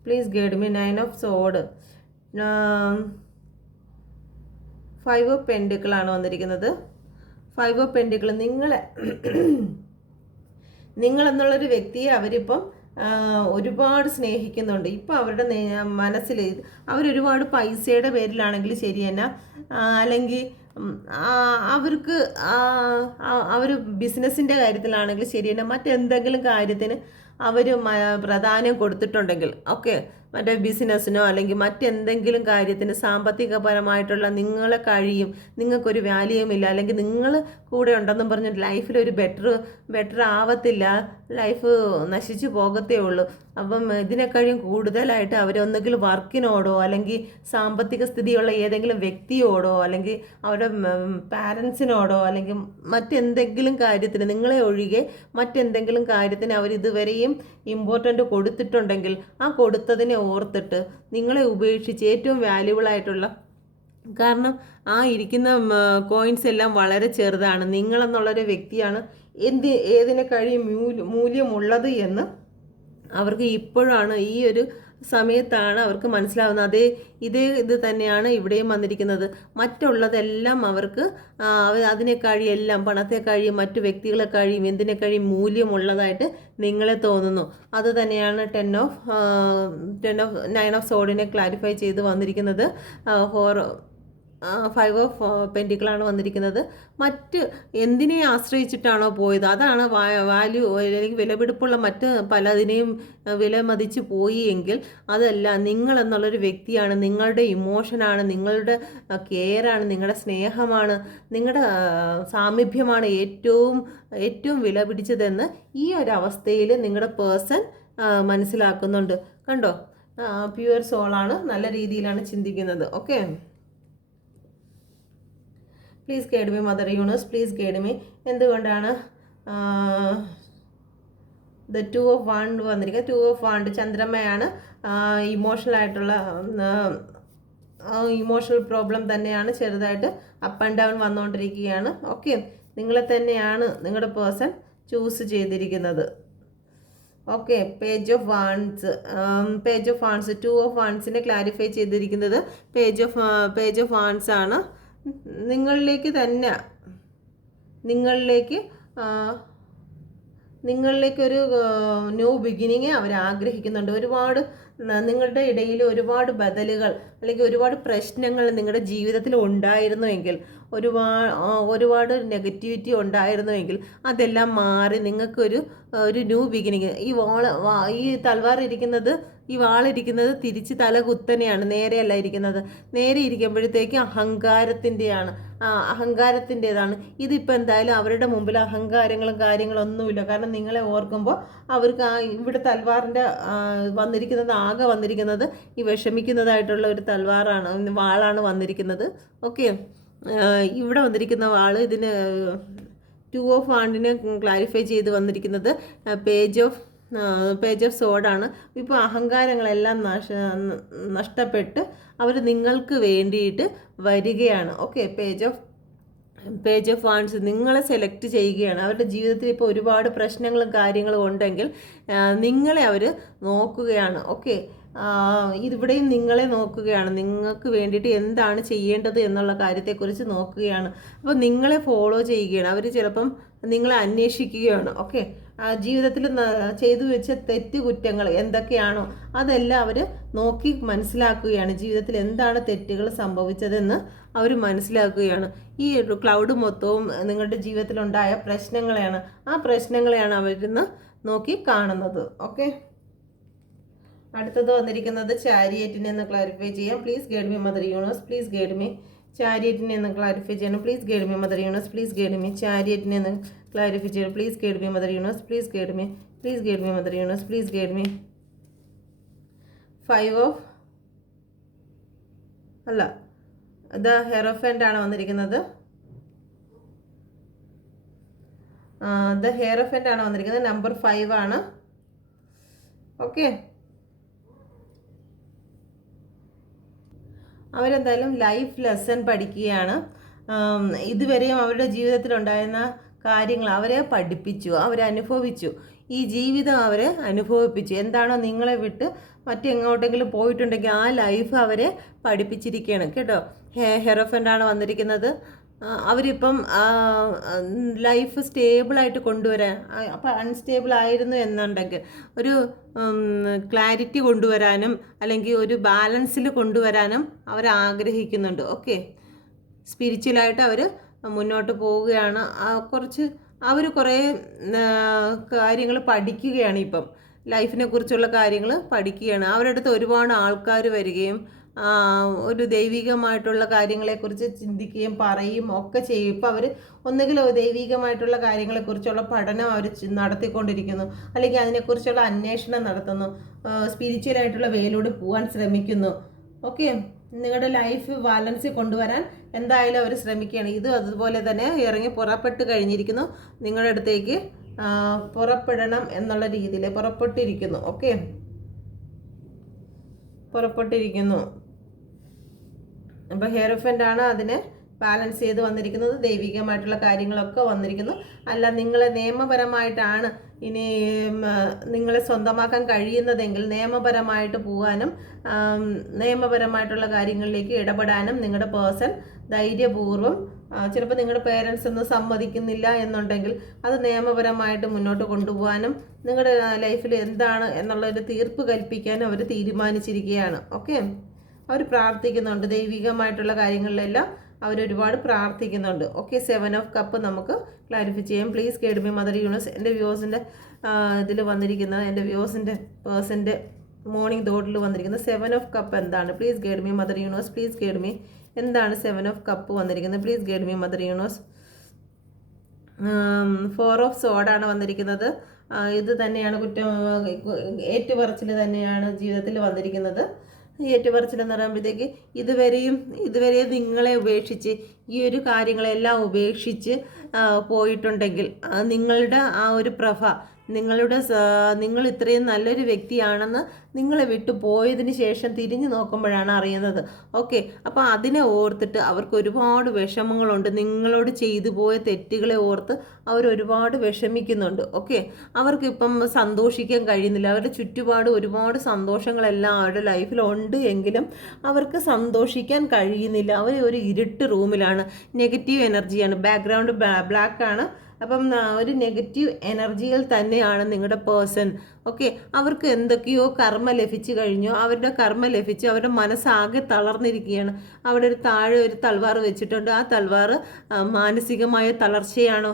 please guide me. 9 of sword, 5 of പെൻഡിക്കിളാണ് വന്നിരിക്കുന്നത്. 5 ഓഫ് പെൻഡിക്കിൾ നിങ്ങളെന്നുള്ളൊരു വ്യക്തിയെ അവരിപ്പം ഒരുപാട് സ്നേഹിക്കുന്നുണ്ട്. ഇപ്പം അവരുടെ മനസ്സിൽ അവരൊരുപാട് പൈസയുടെ പേരിലാണെങ്കിൽ ശരി തന്നെ, അല്ലെങ്കിൽ അവർക്ക് അവർ ബിസിനസ്സിൻ്റെ കാര്യത്തിലാണെങ്കിൽ ശരി തന്നെ, മറ്റെന്തെങ്കിലും കാര്യത്തിന് അവർ പ്രാധാന്യം കൊടുത്തിട്ടുണ്ടെങ്കിൽ ഓക്കെ, മറ്റേ ബിസിനസ്സിനോ അല്ലെങ്കിൽ മറ്റെന്തെങ്കിലും കാര്യത്തിന് സാമ്പത്തികപരമായിട്ടുള്ള നിങ്ങളെ കഴിയും, നിങ്ങൾക്കൊരു വാല്യൂമില്ല, അല്ലെങ്കിൽ നിങ്ങൾ കൂടെ ഉണ്ടെന്നും പറഞ്ഞിട്ട് ലൈഫിലൊരു ബെറ്റർ ആവത്തില്ല, ലൈഫ് നശിച്ചു പോകത്തേ ഉള്ളൂ. അപ്പം ഇതിനെക്കഴിയും കൂടുതലായിട്ട് അവരൊന്നെങ്കിലും വർക്കിനോടോ അല്ലെങ്കിൽ സാമ്പത്തിക സ്ഥിതിയുള്ള ഏതെങ്കിലും വ്യക്തിയോടോ അല്ലെങ്കിൽ അവരുടെ പാരൻസിനോടോ അല്ലെങ്കിൽ മറ്റെന്തെങ്കിലും കാര്യത്തിന് നിങ്ങളെ ഒഴികെ മറ്റെന്തെങ്കിലും കാര്യത്തിന് അവരിതുവരെയും ഇമ്പോർട്ടൻ്റ് കൊടുത്തിട്ടുണ്ടെങ്കിൽ ആ കൊടുത്തതിനെ ഓർത്തിട്ട് നിങ്ങളെ ഉപേക്ഷിച്ച് ഏറ്റവും വാല്യുബിൾ ആയിട്ടുള്ള, കാരണം ആ ഇരിക്കുന്ന കോയിൻസ് എല്ലാം വളരെ ചെറുതാണ്, നിങ്ങളെന്നുള്ളൊരു വ്യക്തിയാണ് ഏതിനെ കഴിയും മൂല്യമുള്ളത് എന്ന് അവർക്ക് ഇപ്പോഴാണ് ഈ ഒരു സമയത്താണ് അവർക്ക് മനസ്സിലാവുന്നത്. ഇത് തന്നെയാണ് ഇവിടെയും വന്നിരിക്കുന്നത്. മറ്റുള്ളതെല്ലാം അവർക്ക് അതിനെ കഴിയെല്ലാം പണത്തെ കഴിയും മറ്റു വ്യക്തികളെ കഴിയും എന്തിനെ കഴിയും മൂല്യമുള്ളതായിട്ട് നിങ്ങളെ തോന്നുന്നു. അത് തന്നെയാണ് 9 ഓഫ് സോഡിനെ ക്ലാരിഫൈ ചെയ്ത് വന്നിരിക്കുന്നത്. 5 ഓഫ് പെൻഡിക്കിളാണ് വന്നിരിക്കുന്നത്. മറ്റ് എന്തിനെ ആശ്രയിച്ചിട്ടാണോ പോയത് അതാണ് വാല്യൂ അല്ലെങ്കിൽ വിലപിടിപ്പുള്ള മറ്റ് പലതിനെയും വിലമതിച്ച് പോയി എങ്കിൽ അതല്ല, നിങ്ങളെന്നുള്ളൊരു വ്യക്തിയാണ്, നിങ്ങളുടെ ഇമോഷനാണ്, നിങ്ങളുടെ കെയറാണ്, നിങ്ങളുടെ സ്നേഹമാണ്, നിങ്ങളുടെ സാമീപ്യമാണ് ഏറ്റവും വില പിടിച്ചതെന്ന് ഈ ഒരു അവസ്ഥയിൽ നിങ്ങളുടെ പേഴ്സൺ മനസ്സിലാക്കുന്നുണ്ട്. കണ്ടോ, പ്യുവർ സോളാണ്, നല്ല രീതിയിലാണ് ചിന്തിക്കുന്നത്. Okay, please guide me mother universe, please guide me. എന്തുകൊണ്ടാണ് ദ 2 ഓഫ് വാണ്ട് വന്നിരിക്കുന്നത്? 2 ഓഫ് വാണ്ട് ചന്ദ്രമ്മയാണ്. ഇമോഷണൽ ആയിട്ടുള്ള ഇമോഷണൽ പ്രോബ്ലം തന്നെയാണ്, ചെറുതായിട്ട് അപ്പ് ആൻഡ് ഡൗൺ വന്നുകൊണ്ടിരിക്കുകയാണ്. ഓക്കെ, നിങ്ങളെ തന്നെയാണ് നിങ്ങളുടെ പേഴ്സൺ ചൂസ് ചെയ്തിരിക്കുന്നത്. Okay, page of wands 2 of വാൺസിനെ ക്ലാരിഫൈ ചെയ്തിരിക്കുന്നത് പേജ് ഓഫ് വാൺസ് ആണ്. നിങ്ങളിലേക്കൊരു ന്യൂ ബിഗിനിങ് അവർ ആഗ്രഹിക്കുന്നുണ്ട്. നിങ്ങളുടെ ഇടയിൽ ഒരുപാട് ബദലുകൾ അല്ലെങ്കിൽ ഒരുപാട് പ്രശ്നങ്ങൾ നിങ്ങളുടെ ജീവിതത്തിൽ ഉണ്ടായിരുന്നുവെങ്കിൽ, ഒരുപാട് നെഗറ്റിവിറ്റി ഉണ്ടായിരുന്നുവെങ്കിൽ അതെല്ലാം മാറി നിങ്ങൾക്കൊരു ന്യൂ ബിഗിനിങ്. ഈ തൽവാർ ഇരിക്കുന്നത്, ഈ വാളിരിക്കുന്നത് തിരിച്ച് തല കുത്തനെയാണ്, നേരെയല്ല ഇരിക്കുന്നത്. നേരെ ഇരിക്കുമ്പോഴത്തേക്ക് അഹങ്കാരത്തിൻ്റെതാണ്. ഇതിപ്പോൾ എന്തായാലും അവരുടെ മുമ്പിൽ അഹങ്കാരങ്ങളും കാര്യങ്ങളൊന്നുമില്ല. കാരണം നിങ്ങളെ ഓർക്കുമ്പോൾ അവർക്ക് ഇവിടെ തൽവാറിൻ്റെ ആകെ വന്നിരിക്കുന്നത് ഈ വിഷമിക്കുന്നതായിട്ടുള്ള ഒരു വാളാണ് വന്നിരിക്കുന്നത്. ഓക്കെ, ഇവിടെ വന്നിരിക്കുന്ന വാള് ഇതിന് 2 ഓഫ് വാണ്ടിനെ ക്ലാരിഫൈ ചെയ്ത് വന്നിരിക്കുന്നത് പേജ് ഓഫ് സോഡാണ്. ഇപ്പോൾ അഹങ്കാരങ്ങളെല്ലാം നഷ്ടപ്പെട്ട് അവർ നിങ്ങൾക്ക് വേണ്ടിയിട്ട് വരികയാണ്. ഓക്കെ, പേജ് ഓഫ് വാണ്ട്സ് നിങ്ങളെ സെലക്ട് ചെയ്യുകയാണ്. അവരുടെ ജീവിതത്തിൽ ഇപ്പോൾ ഒരുപാട് പ്രശ്നങ്ങളും കാര്യങ്ങളും ഉണ്ടെങ്കിൽ നിങ്ങളെ അവർ നോക്കുകയാണ്. ഓക്കെ, ഇവിടെയും നിങ്ങളെ നോക്കുകയാണ്. നിങ്ങൾക്ക് വേണ്ടിയിട്ട് എന്താണ് ചെയ്യേണ്ടത് എന്നുള്ള കാര്യത്തെക്കുറിച്ച് നോക്കുകയാണ്. അപ്പോൾ നിങ്ങളെ ഫോളോ ചെയ്യുകയാണ്. അവർ ചിലപ്പം നിങ്ങളെ അന്വേഷിക്കുകയാണ്. ഓക്കെ, ജീവിതത്തിൽ ചെയ്തു വെച്ച തെറ്റുകുറ്റങ്ങൾ എന്തൊക്കെയാണോ അതെല്ലാം അവർ നോക്കി മനസ്സിലാക്കുകയാണ്. ജീവിതത്തിൽ എന്താണ് തെറ്റുകൾ സംഭവിച്ചതെന്ന് അവർ മനസ്സിലാക്കുകയാണ്. ഈ ക്ലൗഡ് മൊത്തവും നിങ്ങളുടെ ജീവിതത്തിലുണ്ടായ പ്രശ്നങ്ങളെയാണ്. ആ പ്രശ്നങ്ങളെയാണ് അവരിന്ന് നോക്കി കാണുന്നത്. ഓക്കെ, അടുത്തത് വന്നിരിക്കുന്നത് ചാരിയറ്റിനെ ഒന്ന് ക്ലാരിഫൈ ചെയ്യാം. Please guide me mother universe, please guide me. ചാരിയറ്റിനെ ഒന്ന് ക്ലാരിഫൈ ചെയ്യണം. Please guide me mother universe, please guide me. ചാരിയറ്റിനെ ഒന്ന് ക്ലാരിഫൈ ചെയ്യണം. Please guide me mother universe, please guide me. Please guide me mother universe, please guide me. 5 of അല്ല, the Hierophant ആണ് വന്നിരിക്കുന്നത്. The Hierophant ആണ് വന്നിരിക്കുന്നത്. Number 5 ആണ്. Okay, അവരെന്തായാലും ലൈഫ് ലെസൺ പഠിക്കുകയാണ്. ഇതുവരെയും അവരുടെ ജീവിതത്തിലുണ്ടായിരുന്ന കാര്യങ്ങൾ അവരെ പഠിപ്പിച്ചു, അവരനുഭവിച്ചു. ഈ ജീവിതം അവരെ അനുഭവിപ്പിച്ചു. എന്താണോ നിങ്ങളെ വിട്ട് മറ്റെങ്ങോട്ടെങ്കിലും പോയിട്ടുണ്ടെങ്കിൽ ആ ലൈഫ് അവരെ പഠിപ്പിച്ചിരിക്കുകയാണ് കേട്ടോ. ഹെറോഫൻ്റാണ് വന്നിരിക്കുന്നത്. അവരിപ്പം ലൈഫ് സ്റ്റേബിളായിട്ട് കൊണ്ടുവരാൻ, അപ്പം അൺസ്റ്റേബിൾ ആയിരുന്നു എന്നുണ്ടെങ്കിൽ ഒരു ക്ലാരിറ്റി കൊണ്ടുവരാനും അല്ലെങ്കിൽ ഒരു ബാലൻസിൽ കൊണ്ടുവരാനും അവർ ആഗ്രഹിക്കുന്നുണ്ട്. ഓക്കെ, സ്പിരിച്വലായിട്ട് അവർ മുന്നോട്ട് പോവുകയാണ്. കുറേ കാര്യങ്ങൾ പഠിക്കുകയാണ്. ഇപ്പം ലൈഫിനെ കുറിച്ചുള്ള കാര്യങ്ങൾ പഠിക്കുകയാണ്. അവരുടെ അടുത്ത് ഒരുപാട് ആൾക്കാർ വരികയും ഒരു ദൈവികമായിട്ടുള്ള കാര്യങ്ങളെക്കുറിച്ച് ചിന്തിക്കുകയും പറയും ഒക്കെ ചെയ്യും. ഇപ്പം അവർ ഒന്നുകിൽ ദൈവികമായിട്ടുള്ള കാര്യങ്ങളെക്കുറിച്ചുള്ള പഠനം അവർ നടത്തിക്കൊണ്ടിരിക്കുന്നു, അല്ലെങ്കിൽ അതിനെക്കുറിച്ചുള്ള അന്വേഷണം നടത്തുന്നു, സ്പിരിച്വലായിട്ടുള്ള വേയിലൂടെ പോകാൻ ശ്രമിക്കുന്നു. ഓക്കെ, നിങ്ങളുടെ ലൈഫ് ബാലൻസിൽ കൊണ്ടുവരാൻ എന്തായാലും അവർ ശ്രമിക്കുകയാണ്. ഇതും അതുപോലെ തന്നെ ഇറങ്ങി പുറപ്പെട്ട് കഴിഞ്ഞിരിക്കുന്നു. നിങ്ങളുടെ അടുത്തേക്ക് പുറപ്പെടണം എന്നുള്ള രീതിയിൽ പുറപ്പെട്ടിരിക്കുന്നു. ഓക്കെ, പുറപ്പെട്ടിരിക്കുന്നു. അപ്പോൾ ഹെയർഫൻ്റ് ആണ് അതിനെ ബാലൻസ് ചെയ്ത് വന്നിരിക്കുന്നത്. ദൈവികമായിട്ടുള്ള കാര്യങ്ങളൊക്കെ വന്നിരിക്കുന്നു. അല്ല, നിങ്ങളെ നിയമപരമായിട്ടാണ് ഇനി നിങ്ങളെ സ്വന്തമാക്കാൻ കഴിയുന്നതെങ്കിൽ നിയമപരമായിട്ട് പോകാനും നിയമപരമായിട്ടുള്ള കാര്യങ്ങളിലേക്ക് ഇടപെടാനും നിങ്ങളുടെ പേഴ്സൺ ധൈര്യപൂർവ്വം, ചിലപ്പോൾ നിങ്ങളുടെ പേരൻസ് ഒന്നും സമ്മതിക്കുന്നില്ല എന്നുണ്ടെങ്കിൽ അത് നിയമപരമായിട്ട് മുന്നോട്ട് കൊണ്ടുപോകാനും നിങ്ങളുടെ ലൈഫിൽ എന്താണ് എന്നുള്ളൊരു തീർപ്പ് കൽപ്പിക്കാനും അവർ തീരുമാനിച്ചിരിക്കുകയാണ്. ഓക്കെ, അവർ പ്രാർത്ഥിക്കുന്നുണ്ട്. ദൈവികമായിട്ടുള്ള കാര്യങ്ങളിലെല്ലാം അവരൊരുപാട് പ്രാർത്ഥിക്കുന്നുണ്ട്. ഓക്കെ, 7 ഓഫ് കപ്പ് നമുക്ക് ക്ലാരിഫൈ ചെയ്യാം. Please guide me mother universe. എൻ്റെ വ്യൂസിൻ്റെ ഇതിൽ വന്നിരിക്കുന്നത്, എൻ്റെ വ്യൂസിൻ്റെ പേഴ്സൻ്റെ മോർണിംഗ് തോട്ടിൽ വന്നിരിക്കുന്നത് 7 ഓഫ് കപ്പ് എന്താണ്? Please guide me mother universe, please guide me. എന്താണ് 7 ഓഫ് കപ്പ് വന്നിരിക്കുന്നത്? Please guide me mother universe. 4 of സോഡാണ് വന്നിരിക്കുന്നത്. ഇത് തന്നെയാണ് ഏറ്റുപറച്ചിൽ തന്നെയാണ് ജീവിതത്തിൽ വന്നിരിക്കുന്നത്. ഏറ്റുപറച്ചിലെന്ന് പറയുമ്പോഴത്തേക്ക് ഇതുവരെ നിങ്ങളെ ഉപേക്ഷിച്ച് ഈ ഒരു കാര്യങ്ങളെല്ലാം ഉപേക്ഷിച്ച് പോയിട്ടുണ്ടെങ്കിൽ നിങ്ങളുടെ ആ ഒരു പ്രഭ, നിങ്ങൾ ഇത്രയും നല്ലൊരു വ്യക്തിയാണെന്ന് നിങ്ങളെ വിട്ടു പോയതിന് ശേഷം തിരിഞ്ഞു നോക്കുമ്പോഴാണ് അറിയുന്നത്. ഓക്കെ, അപ്പോൾ അതിനെ ഓർത്തിട്ട് അവർക്ക് ഒരുപാട് വിഷമങ്ങളുണ്ട്. നിങ്ങളോട് ചെയ്തു പോയ തെറ്റുകളെ ഓർത്ത് അവരൊരുപാട് വിഷമിക്കുന്നുണ്ട്. ഓക്കെ, അവർക്കിപ്പം സന്തോഷിക്കാൻ കഴിയുന്നില്ല. അവരുടെ ചുറ്റുപാട് ഒരുപാട് സന്തോഷങ്ങളെല്ലാം അവരുടെ ലൈഫിലുണ്ട് എങ്കിലും അവർക്ക് സന്തോഷിക്കാൻ കഴിയുന്നില്ല. അവർ ഒരു ഇരുട്ട് റൂമിലാണ്. നെഗറ്റീവ് എനർജിയാണ്. ബാക്ക്ഗ്രൗണ്ട് ബ്ലാക്കാണ്. അപ്പം ഒരു നെഗറ്റീവ് എനർജിയിൽ തന്നെയാണ് നിങ്ങളുടെ പേഴ്സൺ. ഓക്കെ, അവർക്ക് എന്തൊക്കെയോ കർമ്മ ലഭിച്ചു കഴിഞ്ഞു. അവരുടെ കർമ്മ ലഭിച്ച് അവരുടെ മനസ്സാകെ തളർന്നിരിക്കുകയാണ്. അവിടെ താഴെ ഒരു തൽവാർ വെച്ചിട്ടുണ്ട്. ആ തൽവാർ മാനസികമായ തളർച്ചയാണോ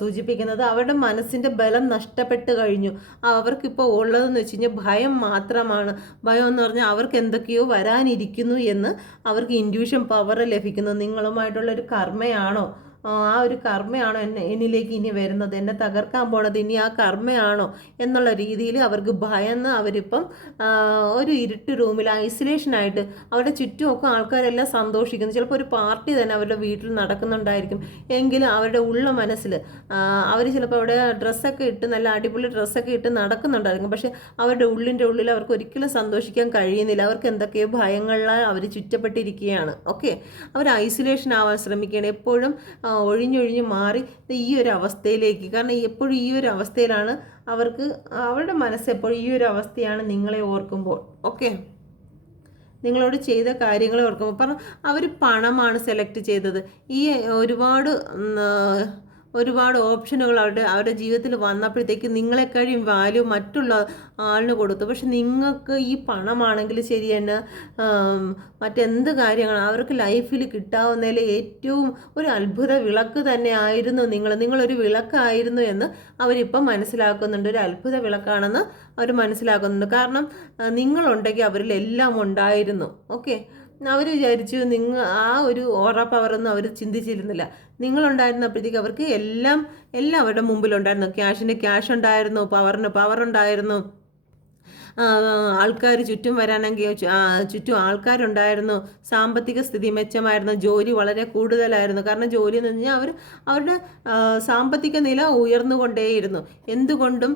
സൂചിപ്പിക്കുന്നത്? അവരുടെ മനസ്സിൻ്റെ ബലം നഷ്ടപ്പെട്ട് കഴിഞ്ഞു. അവർക്കിപ്പോൾ ഉള്ളതെന്ന് വെച്ച് കഴിഞ്ഞാൽ ഭയം മാത്രമാണ്. ഭയം എന്ന് പറഞ്ഞാൽ അവർക്ക് എന്തൊക്കെയോ വരാനിരിക്കുന്നു എന്ന് അവർക്ക് ഇൻഡ്യൂഷൻ പവർ ലഭിക്കുന്നു. നിങ്ങളുമായിട്ടുള്ളൊരു കർമ്മയാണോ ആ ഒരു കർമ്മയാണോ എന്നിലേക്ക് ഇനി വരുന്നത്, എന്നെ തകർക്കാൻ പോണത് ഇനി ആ കർമ്മയാണോ എന്നുള്ള രീതിയിൽ അവർക്ക് ഭയന്ന് അവരിപ്പം ഒരു ഇരുട്ട് റൂമിൽ ഐസൊലേഷനായിട്ട് അവരുടെ ചുറ്റുമൊക്കെ ആൾക്കാരെല്ലാം സന്തോഷിക്കുന്നു. ചിലപ്പോൾ ഒരു പാർട്ടി തന്നെ അവരുടെ വീട്ടിൽ നടക്കുന്നുണ്ടായിരിക്കും. എങ്കിലും അവരുടെ ഉള്ള മനസ്സിൽ അവർ ചിലപ്പോൾ അവിടെ ഡ്രസ്സൊക്കെ ഇട്ട് നല്ല അടിപൊളി ഡ്രസ്സൊക്കെ ഇട്ട് നടക്കുന്നുണ്ടായിരിക്കും. പക്ഷേ അവരുടെ ഉള്ളിൽ അവർക്ക് ഒരിക്കലും സന്തോഷിക്കാൻ കഴിയുന്നില്ല. അവർക്ക് എന്തൊക്കെയോ ഭയങ്ങളാൽ അവർ ചുറ്റപ്പെട്ടിരിക്കുകയാണ്. ഓക്കെ, അവർ ഐസൊലേഷൻ ആവാൻ ശ്രമിക്കുകയാണ്. എപ്പോഴും ഒഴിഞ്ഞൊഴിഞ്ഞ് മാറി ഈ ഒരു അവസ്ഥയിലേക്ക്, കാരണം എപ്പോഴും ഈ ഒരു അവസ്ഥയിലാണ് അവരുടെ മനസ്സ് എപ്പോഴും ഈ ഒരു അവസ്ഥയാണ് നിങ്ങളെ ഓർക്കുമ്പോൾ. ഓക്കെ, നിങ്ങളോട് ചെയ്ത കാര്യങ്ങളെ ഓർക്കുമ്പോൾ കാരണം അവർ പണമാണ് സെലക്ട് ചെയ്തത്. ഈ ഒരുപാട് ഓപ്ഷനുകൾ അവരുടെ ജീവിതത്തിൽ വന്നപ്പോഴത്തേക്ക് നിങ്ങളെക്കാളും വാല്യൂ മറ്റുള്ള ആളിന് കൊടുത്തു. പക്ഷെ നിങ്ങൾക്ക് ഈ പണമാണെങ്കിൽ ശരി തന്നെ, മറ്റെന്ത് കാര്യങ്ങളാണ് അവർക്ക് ലൈഫിൽ കിട്ടാവുന്നതിൽ ഏറ്റവും ഒരു അത്ഭുത വിളക്ക് തന്നെ ആയിരുന്നു നിങ്ങളൊരു വിളക്കായിരുന്നു എന്ന് അവരിപ്പം മനസ്സിലാക്കുന്നുണ്ട്. ഒരു അത്ഭുത വിളക്കാണെന്ന് അവർ മനസ്സിലാക്കുന്നുണ്ട്. കാരണം നിങ്ങളുണ്ടെങ്കിൽ അവരിൽ എല്ലാം ഉണ്ടായിരുന്നു. ഓക്കെ, അവർ വിചാരിച്ചു ആ ഒരു ഓറ പവറൊന്നും അവർ ചിന്തിച്ചിരുന്നില്ല. നിങ്ങളുണ്ടായിരുന്നപ്പോഴത്തേക്ക് അവർക്ക് എല്ലാം അവരുടെ മുമ്പിലുണ്ടായിരുന്നു. ക്യാഷ് ഉണ്ടായിരുന്നു, പവർ ഉണ്ടായിരുന്നു, ആൾക്കാർ ചുറ്റും വരാനെങ്കിൽ ചുറ്റും ആൾക്കാരുണ്ടായിരുന്നു, സാമ്പത്തിക സ്ഥിതി മെച്ചമായിരുന്നു, ജോലി വളരെ കൂടുതലായിരുന്നു. കാരണം ജോലി എന്ന് പറഞ്ഞാൽ അവരുടെ സാമ്പത്തിക നില ഉയർന്നുകൊണ്ടേയിരുന്നു. എന്തുകൊണ്ടും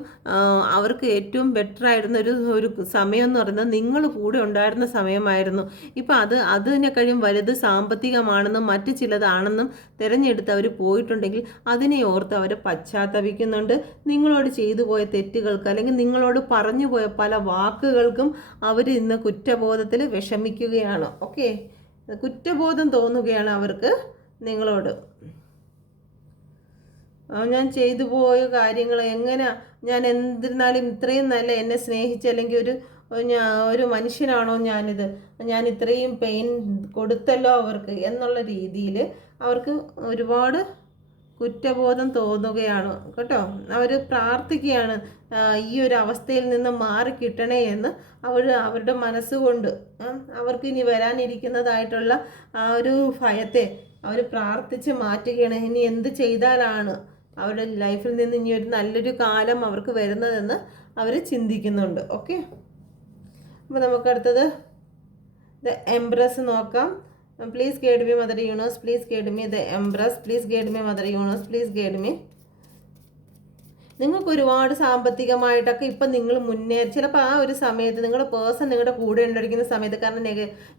അവർക്ക് ഏറ്റവും ബെറ്റർ ആയിരുന്ന ഒരു സമയം എന്ന് പറയുന്നത് നിങ്ങൾ കൂടെ ഉണ്ടായിരുന്ന സമയമായിരുന്നു. ഇപ്പം അതിനെക്കഴിയും വലുത് സാമ്പത്തികമാണെന്നും മറ്റു ചിലതാണെന്നും തിരഞ്ഞെടുത്ത് അവർ പോയിട്ടുണ്ടെങ്കിൽ അതിനെ ഓർത്ത് അവർ പശ്ചാത്തപിക്കുന്നുണ്ട്. നിങ്ങളോട് ചെയ്തു പോയ തെറ്റുകൾക്ക് അല്ലെങ്കിൽ നിങ്ങളോട് പറഞ്ഞു പോയ പല വാക്കുകൾക്കും അവർ ഇന്ന് കുറ്റബോധത്തിൽ വിഷമിക്കുകയാണ്. ഓക്കെ, കുറ്റബോധം തോന്നുകയാണ് അവർക്ക് നിങ്ങളോട്. ഞാൻ ചെയ്തു പോയ കാര്യങ്ങൾ ഞാൻ എന്നിരുന്നാലും ഇത്രയും നല്ല എന്നെ സ്നേഹിച്ച അല്ലെങ്കിൽ ഒരു മനുഷ്യനാണോ ഞാൻ ഇത്രയും പെയിൻ കൊടുത്തല്ലോ അവർക്ക് എന്നുള്ള രീതിയിൽ അവർക്ക് ഒരുപാട് കുറ്റബോധം തോന്നുകയാണ് കേട്ടോ. അവർ പ്രാർത്ഥിക്കുകയാണ് ഈ ഒരു അവസ്ഥയിൽ നിന്ന് മാറിക്കിട്ടണേ എന്ന്. അവരുടെ മനസ്സുകൊണ്ട് അവർക്ക് ഇനി വരാനിരിക്കുന്നതായിട്ടുള്ള ആ ഒരു ഭയത്തെ അവർ പ്രാർത്ഥിച്ച് മാറ്റുകയാണ്. ഇനി എന്ത് ചെയ്താലാണ് അവരുടെ ലൈഫിൽ നിന്ന് ഇനി ഒരു നല്ലൊരു കാലം അവർക്ക് വരുന്നതെന്ന് അവർ ചിന്തിക്കുന്നുണ്ട്. ഓക്കെ, അപ്പോൾ നമുക്കടുത്തത് ദ എംപ്രസ് നോക്കാം. Please guide me, Mother Universe. Please guide me, the Empress. Please guide me, Mother Universe. Please guide me. നിങ്ങൾക്ക് ഒരുപാട് സാമ്പത്തികമായിട്ടൊക്കെ ഇപ്പം നിങ്ങൾ ചിലപ്പോൾ ആ ഒരു സമയത്ത് നിങ്ങളുടെ പേഴ്സൺ നിങ്ങളുടെ കൂടെ ഉണ്ടായിരിക്കുന്ന സമയത്ത്, കാരണം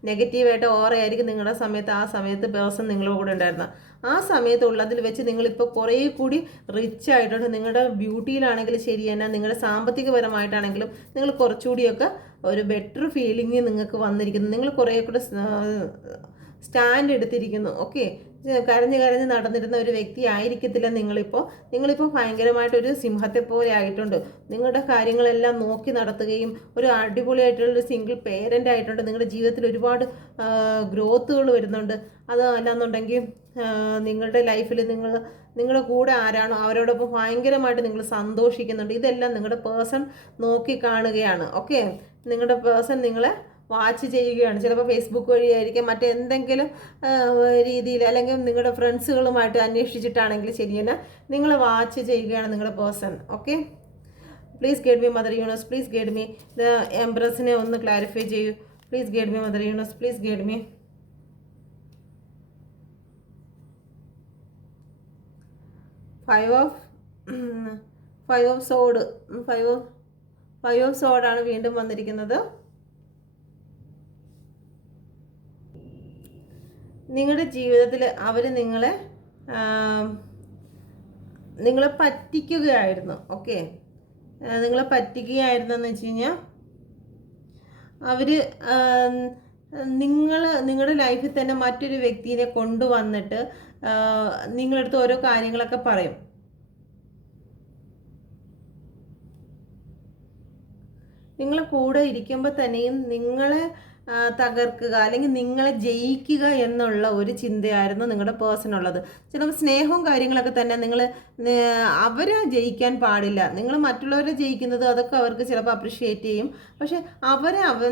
നെഗറ്റീവായിട്ട് ഓറയായിരിക്കും നിങ്ങളുടെ ആ സമയത്ത് പേഴ്സൺ നിങ്ങളുടെ കൂടെ ഉണ്ടായിരുന്ന ആ സമയത്ത് ഉള്ളതിൽ വെച്ച് നിങ്ങളിപ്പോൾ കുറേ കൂടി റിച്ച് ആയിട്ടുണ്ട്. നിങ്ങളുടെ ബ്യൂട്ടിയിലാണെങ്കിലും ശരി തന്നെ, നിങ്ങളുടെ സാമ്പത്തികപരമായിട്ടാണെങ്കിലും നിങ്ങൾ കുറച്ചുകൂടിയൊക്കെ ഒരു ബെറ്റർ ഫീലിംഗ് നിങ്ങൾക്ക് വന്നിരിക്കുന്നു. നിങ്ങൾ കുറേ കൂടെ സ്റ്റാൻഡ് എടുത്തിരിക്കുന്നു. ഓക്കെ, കരഞ്ഞ് നടന്നിരുന്ന ഒരു വ്യക്തി ആയിരിക്കത്തില്ല നിങ്ങളിപ്പോൾ ഭയങ്കരമായിട്ടൊരു സിംഹത്തെ പോലെ ആയിട്ടുണ്ട്. നിങ്ങളുടെ കാര്യങ്ങളെല്ലാം നോക്കി നടത്തുകയും ഒരു അടിപൊളിയായിട്ടുള്ളൊരു സിംഗിൾ പേരൻ്റ് ആയിട്ടുണ്ട്. നിങ്ങളുടെ ജീവിതത്തിൽ ഒരുപാട് ഗ്രോത്തുകൾ വരുന്നുണ്ട്. അത് അല്ലാന്നുണ്ടെങ്കിൽ നിങ്ങളുടെ ലൈഫിൽ നിങ്ങളുടെ കൂടെ ആരാണോ അവരോടൊപ്പം ഭയങ്കരമായിട്ട് നിങ്ങൾ സന്തോഷിക്കുന്നുണ്ട്. ഇതെല്ലാം നിങ്ങളുടെ പേഴ്സൺ നോക്കി കാണുകയാണ്. ഓക്കെ, നിങ്ങളുടെ പേഴ്സൺ നിങ്ങളെ വാച്ച് ചെയ്യുകയാണ്. ചിലപ്പോൾ ഫേസ്ബുക്ക് വഴിയായിരിക്കും, മറ്റെന്തെങ്കിലും രീതിയിൽ, അല്ലെങ്കിൽ നിങ്ങളുടെ ഫ്രണ്ട്സുകളുമായിട്ട് അന്വേഷിച്ചിട്ടാണെങ്കിൽ ശരി തന്നെ നിങ്ങളെ വാച്ച് ചെയ്യുകയാണ് നിങ്ങളുടെ person. Okay, please guide me mother universe. Please guide me the എംപ്രസിനെ ഒന്ന് ക്ലാരിഫൈ ചെയ്യൂ. Please guide me mother universe. Please guide me. Five of സോഡാണ് വീണ്ടും വന്നിരിക്കുന്നത്. നിങ്ങളുടെ ജീവിതത്തിൽ അവർ നിങ്ങളെ പറ്റിക്കുകയായിരുന്നു. ഓക്കെ, നിങ്ങളെ പറ്റിക്കുകയായിരുന്നെന്ന് വെച്ച് കഴിഞ്ഞാൽ അവർ നിങ്ങളുടെ ലൈഫിൽ തന്നെ മറ്റൊരു വ്യക്തിയെ കൊണ്ടുവന്നിട്ട് നിങ്ങളടുത്ത് ഓരോ കാര്യങ്ങളൊക്കെ പറയും. നിങ്ങളെ കൂടെ ഇരിക്കുമ്പോൾ തന്നെയും നിങ്ങളെ തകർക്കുക അല്ലെങ്കിൽ നിങ്ങളെ ജയിക്കുക എന്നുള്ള ഒരു ചിന്തയായിരുന്നു നിങ്ങളുടെ പേഴ്സണുള്ളത്. ചിലപ്പോൾ സ്നേഹവും കാര്യങ്ങളൊക്കെ തന്നെ അവരെ ജയിക്കാൻ പാടില്ല. നിങ്ങൾ മറ്റുള്ളവരെ ജയിക്കുന്നത് അതൊക്കെ അവർക്ക് ചിലപ്പോൾ അപ്രിഷ്യേറ്റ് ചെയ്യും. പക്ഷെ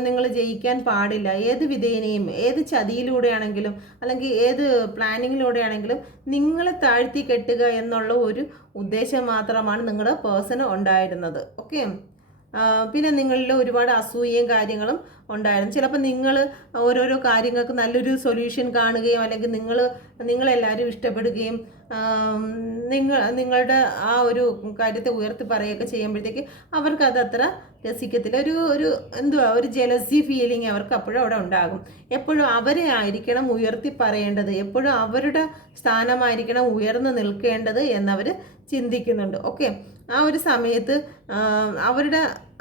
നിങ്ങൾ ജയിക്കാൻ പാടില്ല. ഏത് വിധേനയും ഏത് ചതിയിലൂടെയാണെങ്കിലും അല്ലെങ്കിൽ ഏത് പ്ലാനിങ്ങിലൂടെയാണെങ്കിലും നിങ്ങളെ താഴ്ത്തി കെട്ടുക എന്നുള്ള ഒരു ഉദ്ദേശം മാത്രമാണ് നിങ്ങളുടെ പേഴ്സണ് ഉണ്ടായിരുന്നത്. ഓക്കെ. പിന്നെ നിങ്ങളിൽ ഒരുപാട് അസൂയയും കാര്യങ്ങളും ഉണ്ടായിരുന്നു. ചിലപ്പോൾ നിങ്ങൾ ഓരോരോ കാര്യങ്ങൾക്ക് നല്ലൊരു സൊല്യൂഷൻ കാണുകയും അല്ലെങ്കിൽ നിങ്ങളെല്ലാവരും ഇഷ്ടപ്പെടുകയും നിങ്ങളുടെ ആ ഒരു കാര്യത്തെ ഉയർത്തി പറയുകയൊക്കെ ചെയ്യുമ്പോഴത്തേക്ക് അവർക്ക് അതത്ര രസിക്കത്തില്ല. ഒരു ജലസി ഫീലിംഗ് അവർക്ക് അപ്പോഴും അവിടെ ഉണ്ടാകും. എപ്പോഴും അവരെ ആയിരിക്കണം ഉയർത്തി പറയേണ്ടത്, എപ്പോഴും അവരുടെ സ്ഥാനമായിരിക്കണം ഉയർന്നു നിൽക്കേണ്ടത് എന്നവർ ചിന്തിക്കുന്നുണ്ട്. ഓക്കെ. ആ ഒരു സമയത്ത്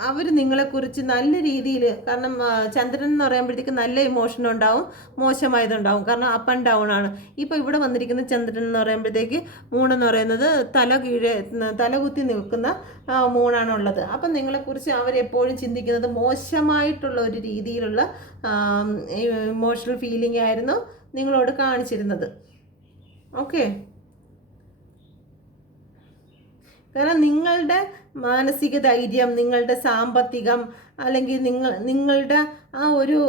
അവർ നിങ്ങളെക്കുറിച്ച് നല്ല രീതിയിൽ, കാരണം ചന്ദ്രൻ എന്ന് പറയുമ്പോഴത്തേക്ക് നല്ല ഇമോഷൻ ഉണ്ടാവും, മോശമായതുണ്ടാവും. കാരണം അപ്പ് ആൻഡ് ഡൗൺ ആണ്. ഇപ്പോൾ ഇവിടെ വന്നിരിക്കുന്ന ചന്ദ്രൻ എന്ന് പറയുമ്പോഴത്തേക്ക് മൂണെന്ന് പറയുന്നത് തലകുത്തി നിൽക്കുന്ന മൂണാണുള്ളത്. അപ്പം നിങ്ങളെക്കുറിച്ച് അവരെപ്പോഴും ചിന്തിക്കുന്നത് മോശമായിട്ടുള്ള ഒരു രീതിയിലുള്ള ഇമോഷണൽ ഫീലിംഗ് ആയിരുന്നു നിങ്ങളോട് കാണിച്ചിരുന്നത്. ഓക്കെ. കാരണം നിങ്ങളുടെ മാനസിക ധൈര്യം, നിങ്ങളുടെ സാമ്പത്തികം അല്ലെങ്കിൽ നിങ്ങളുടെ ആ ഒരു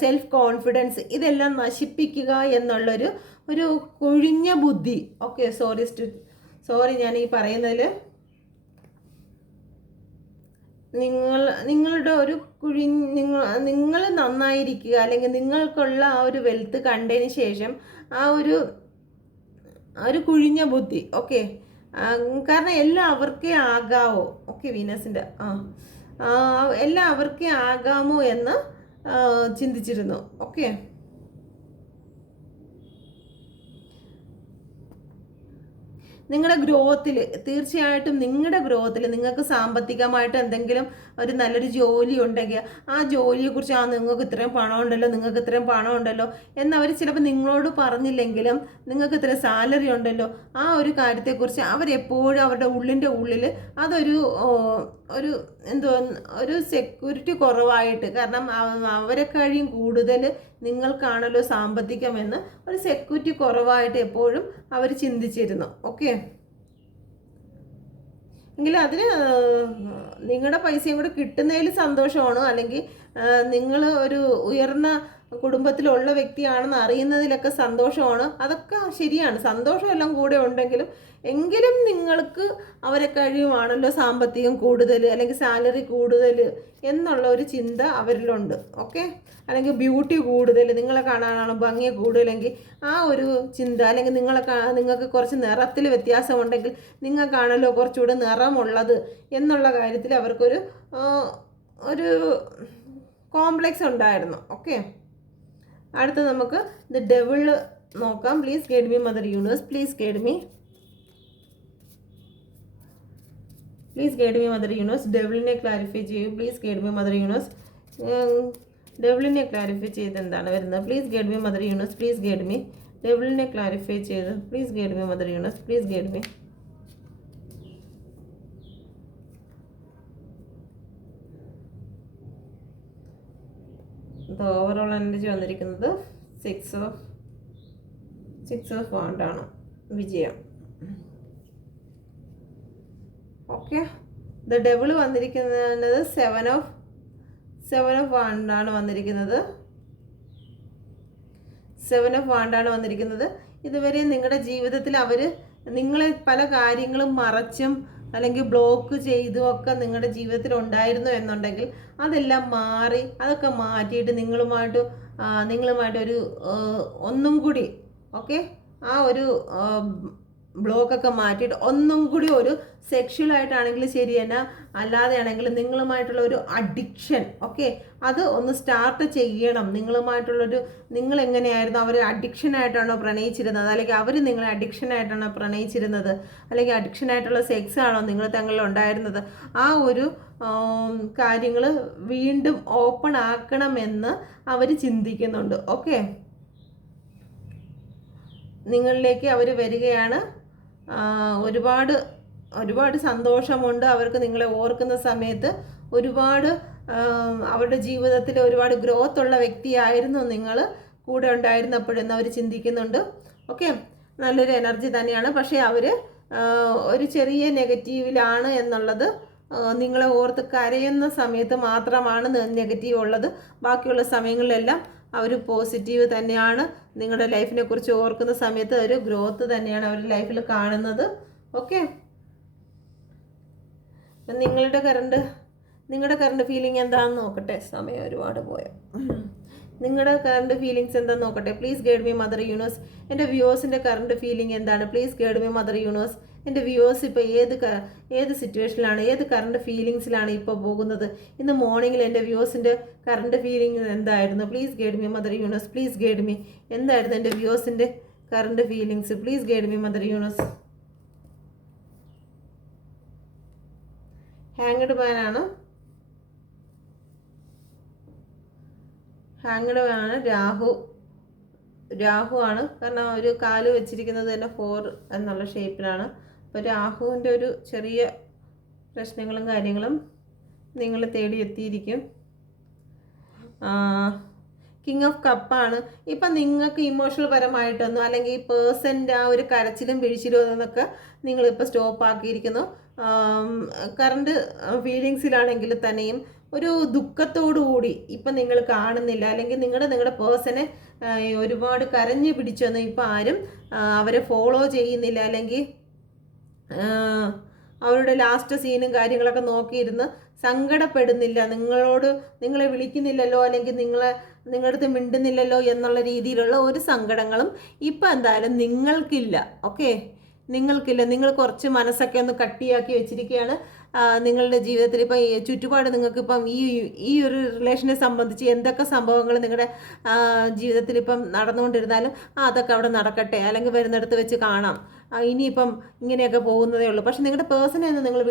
സെൽഫ് കോൺഫിഡൻസ് ഇതെല്ലാം നശിപ്പിക്കുക എന്നുള്ളൊരു കുഴിഞ്ഞ ബുദ്ധി. ഓക്കെ. സോറി ഞാൻ ഈ പറയുന്നതിൽ നിങ്ങളുടെ ഒരു നിങ്ങൾ നന്നായിരിക്കുക അല്ലെങ്കിൽ നിങ്ങൾക്കുള്ള ആ ഒരു വെൽത്ത് കണ്ടതിന് ശേഷം ആ ഒരു കുഴിഞ്ഞ ബുദ്ധി. ഓക്കെ. കാരണം എല്ലാം അവർക്കേ ആകാവോ. ഓക്കെ. വീനസിൻ്റെ എല്ലാം അവർക്കേ ആകാമോ എന്ന് ചിന്തിച്ചിരുന്നു. ഓക്കെ. നിങ്ങളുടെ ഗ്രോത്തിൽ തീർച്ചയായിട്ടും നിങ്ങൾക്ക് സാമ്പത്തികമായിട്ട് എന്തെങ്കിലും ഒരു നല്ലൊരു ജോലി ഉണ്ടെങ്കിൽ ആ ജോലിയെക്കുറിച്ച് നിങ്ങൾക്ക് ഇത്രയും പണം ഉണ്ടല്ലോ എന്നവർ ചിലപ്പോൾ നിങ്ങളോട് പറഞ്ഞില്ലെങ്കിലും നിങ്ങൾക്ക് ഇത്രയും സാലറി ഉണ്ടല്ലോ ആ ഒരു കാര്യത്തെക്കുറിച്ച് അവരെപ്പോഴും അവരുടെ ഉള്ളിൽ ഒരു സെക്യൂരിറ്റി കുറവായിട്ട്, കാരണം അവരെ കഴിയും കൂടുതൽ നിങ്ങൾക്കാണല്ലോ സാമ്പത്തികമെന്ന് ഒരു സെക്യൂരിറ്റി കുറവായിട്ട് എപ്പോഴും അവർ ചിന്തിച്ചിരുന്നു. ഓക്കെ. എങ്കിൽ അതിന് നിങ്ങളുടെ പൈസയും കൂടെ കിട്ടുന്നതിൽ സന്തോഷമാണോ അല്ലെങ്കിൽ നിങ്ങൾ ഒരു ഉയർന്ന കുടുംബത്തിലുള്ള വ്യക്തിയാണെന്ന് അറിയുന്നതിലൊക്കെ സന്തോഷമാണ്. അതൊക്കെ ശരിയാണ്, സന്തോഷമെല്ലാം കൂടെ ഉണ്ടെങ്കിലും നിങ്ങൾക്ക് അവരെ കഴിയുവാണല്ലോ സാമ്പത്തികം കൂടുതൽ അല്ലെങ്കിൽ സാലറി കൂടുതൽ എന്നുള്ള ഒരു ചിന്ത അവരിലുണ്ട്. ഓക്കെ. അല്ലെങ്കിൽ ബ്യൂട്ടി കൂടുതൽ, നിങ്ങളെ കാണാനാണ് ഭംഗി കൂടുതലെങ്കിൽ ആ ഒരു ചിന്ത, അല്ലെങ്കിൽ നിങ്ങൾക്ക് കുറച്ച് നിറത്തിൽ വ്യത്യാസമുണ്ടെങ്കിൽ നിങ്ങൾക്കാണല്ലോ കുറച്ചുകൂടെ നിറമുള്ളത് എന്നുള്ള കാര്യത്തിൽ അവർക്കൊരു കോംപ്ലക്സ് ഉണ്ടായിരുന്നു. ഓക്കെ. അടുത്ത് നമുക്ക് ദ ഡെവിൾ നോക്കാം. Please guide me mother universe, please guide me mother universe. ഡെവിളിനെ ക്ലാരിഫൈ ചെയ്യൂ. Please guide me mother universe. ഡെവിളിനെ ക്ലാരിഫൈ ചെയ്ത് എന്താണ് വരുന്നത്? Please guide me mother universe, please guide me. ഡെവിളിനെ ക്ലാരിഫൈ ചെയ്ത് please guide me mother universe, please guide me. Overall energy വന്നിരിക്കുന്നത് six of വാണ്ടാണ്, വിജയം. ഓക്കെ. ദ ഡെവിൾ വന്നിരിക്കുന്നത് സെവൻ ഓഫ് വാണ്ടാണ് വന്നിരിക്കുന്നത്. ഇതുവരെ നിങ്ങളുടെ ജീവിതത്തിൽ അവർ നിങ്ങളെ പല കാര്യങ്ങളും മറച്ചും അല്ലെങ്കിൽ ബ്ലോക്ക് ചെയ്തും ഒക്കെ നിങ്ങളുടെ ജീവിതത്തിൽ ഉണ്ടായിരുന്നു എന്നുണ്ടെങ്കിൽ അതെല്ലാം മാറി അതൊക്കെ മാറ്റിയിട്ട് നിങ്ങളുമായിട്ടൊരു ഒന്നും കൂടി ഓക്കെ ആ ഒരു ബ്ലോക്കൊക്കെ മാറ്റിയിട്ട് ഒന്നും കൂടി ഒരു സെക്ഷുവലായിട്ടാണെങ്കിൽ ശരി തന്നെ അല്ലാതെയാണെങ്കിൽ നിങ്ങളുമായിട്ടുള്ള ഒരു അഡിക്ഷൻ ഓക്കെ അത് ഒന്ന് സ്റ്റാർട്ട് ചെയ്യണം. നിങ്ങൾ എങ്ങനെയായിരുന്നു അവർ അഡിക്ഷനായിട്ടാണോ പ്രണയിച്ചിരുന്നത്, അല്ലെങ്കിൽ അവർ നിങ്ങളെ അഡിക്ഷനായിട്ടാണോ പ്രണയിച്ചിരുന്നത്, അല്ലെങ്കിൽ അഡിക്ഷനായിട്ടുള്ള സെക്സ് ആണോ നിങ്ങൾ തങ്ങളിൽ ഉണ്ടായിരുന്നത്, ആ ഒരു കാര്യങ്ങൾ വീണ്ടും ഓപ്പൺ ആക്കണമെന്ന് അവർ ചിന്തിക്കുന്നുണ്ട്. ഓക്കെ, നിങ്ങളിലേക്ക് അവർ വരികയാണ്. ഒരുപാട് സന്തോഷമുണ്ട് അവർക്ക് നിങ്ങളെ ഓർക്കുന്ന സമയത്ത്. ഒരുപാട് അവരുടെ ജീവിതത്തിൽ ഒരുപാട് ഗ്രോത്ത് ഉള്ള വ്യക്തിയായിരുന്നു നിങ്ങൾ കൂടെ ഉണ്ടായിരുന്നപ്പോഴെന്ന് അവർ ചിന്തിക്കുന്നുണ്ട്. ഓക്കെ, നല്ലൊരു എനർജി തന്നെയാണ്. പക്ഷേ അവർ ഒരു ചെറിയ നെഗറ്റീവിലാണ് എന്നുള്ളത്, നിങ്ങളെ ഓർത്ത് കരയുന്ന സമയത്ത് മാത്രമാണ് നെഗറ്റീവ് ഉള്ളത്. ബാക്കിയുള്ള സമയങ്ങളിലെല്ലാം അവർ പോസിറ്റീവ് തന്നെയാണ്. നിങ്ങളുടെ ലൈഫിനെ കുറിച്ച് ഓർക്കുന്ന സമയത്ത് ഒരു ഗ്രോത്ത് തന്നെയാണ് അവരുടെ ലൈഫിൽ കാണുന്നത്. ഓക്കെ, നിങ്ങളുടെ കറണ്ട് ഫീലിംഗ് എന്താണെന്ന് നോക്കട്ടെ. സമയം ഒരുപാട് പോയോ? നിങ്ങളുടെ കറണ്ട് ഫീലിങ്സ് എന്താണെന്ന് നോക്കട്ടെ. Please guide me mother universe. എൻ്റെ വ്യൂവേഴ്സിൻ്റെ കറണ്ട് ഫീലിംഗ് എന്താണ്? Please guide me mother universe. എൻ്റെ വ്യൂവേഴ്സ് ഇപ്പോൾ ഏത് സിറ്റുവേഷനിലാണ്, ഏത് കറണ്ട് ഫീലിങ്സിലാണ് ഇപ്പോൾ പോകുന്നത്? ഇന്ന് മോർണിംഗിൽ എൻ്റെ വ്യൂവേഴ്സിൻ്റെ കറണ്ട് ഫീലിംഗ് എന്തായിരുന്നു? Please guide me mother universe. Please guide me. എന്തായിരുന്നു എൻ്റെ വ്യൂവേഴ്സിൻ്റെ current feelings? Please guide me mother universe. Hanged മാനാണ്, ഹാങ്ഡ് ആണ്. രാഹു ആണ്. കാരണം ഒരു കാല് വെച്ചിരിക്കുന്നത് തന്നെ 4 എന്നുള്ള ഷേപ്പിലാണ്. അപ്പോൾ രാഹുവിൻ്റെ ഒരു ചെറിയ പ്രശ്നങ്ങളും കാര്യങ്ങളും നിങ്ങൾ തേടി എത്തിയിരിക്കും. കിങ് ഓഫ് കപ്പാണ്. ഇപ്പം നിങ്ങൾക്ക് ഇമോഷണൽ പരമായിട്ടൊന്നും, അല്ലെങ്കിൽ ഈ പേഴ്സൻ്റെ ആ ഒരു കരച്ചിലും പിഴിച്ചിലും എന്നൊക്കെ നിങ്ങളിപ്പോൾ സ്റ്റോപ്പ് ആക്കിയിരിക്കുന്നു. കറണ്ട് ഫീലിങ്സിലാണെങ്കിൽ തന്നെയും ഒരു ദുഃഖത്തോടു കൂടി ഇപ്പം നിങ്ങൾ കാണുന്നില്ല. അല്ലെങ്കിൽ നിങ്ങളുടെ പേഴ്സണെ ഒരുപാട് കരഞ്ഞു പിടിച്ചൊന്നും ഇപ്പം ആരും അവരെ ഫോളോ ചെയ്യുന്നില്ല. അല്ലെങ്കിൽ അവരുടെ ലാസ്റ്റ് സീനും കാര്യങ്ങളൊക്കെ നോക്കിയിരുന്ന് സങ്കടപ്പെടുന്നില്ല. നിങ്ങളെ വിളിക്കുന്നില്ലല്ലോ, അല്ലെങ്കിൽ നിങ്ങളുടെ അടുത്ത് മിണ്ടുന്നില്ലല്ലോ എന്നുള്ള രീതിയിലുള്ള ഒരു സങ്കടങ്ങളും ഇപ്പം എന്തായാലും നിങ്ങൾക്കില്ല. ഓക്കെ, നിങ്ങൾക്കില്ല. നിങ്ങൾ കുറച്ച് മനസ്സൊക്കെ ഒന്ന് കട്ടിയാക്കി വെച്ചിരിക്കുകയാണ്. നിങ്ങളുടെ ജീവിതത്തിൽ ഇപ്പം ചുറ്റുപാട് നിങ്ങൾക്കിപ്പം ഈ ഒരു റിലേഷനെ സംബന്ധിച്ച് എന്തൊക്കെ സംഭവങ്ങൾ നിങ്ങളുടെ ജീവിതത്തിൽ ഇപ്പം നടന്നുകൊണ്ടിരുന്നാലും അതൊക്കെ അവിടെ നടക്കട്ടെ, അല്ലെങ്കിൽ വരുന്നിടത്ത് വെച്ച് കാണാം, ഇനിയിപ്പം ഇങ്ങനെയൊക്കെ പോകുന്നതേ ഉള്ളൂ. പക്ഷെ നിങ്ങളുടെ പേഴ്സണെ ഒന്നും നിങ്ങൾ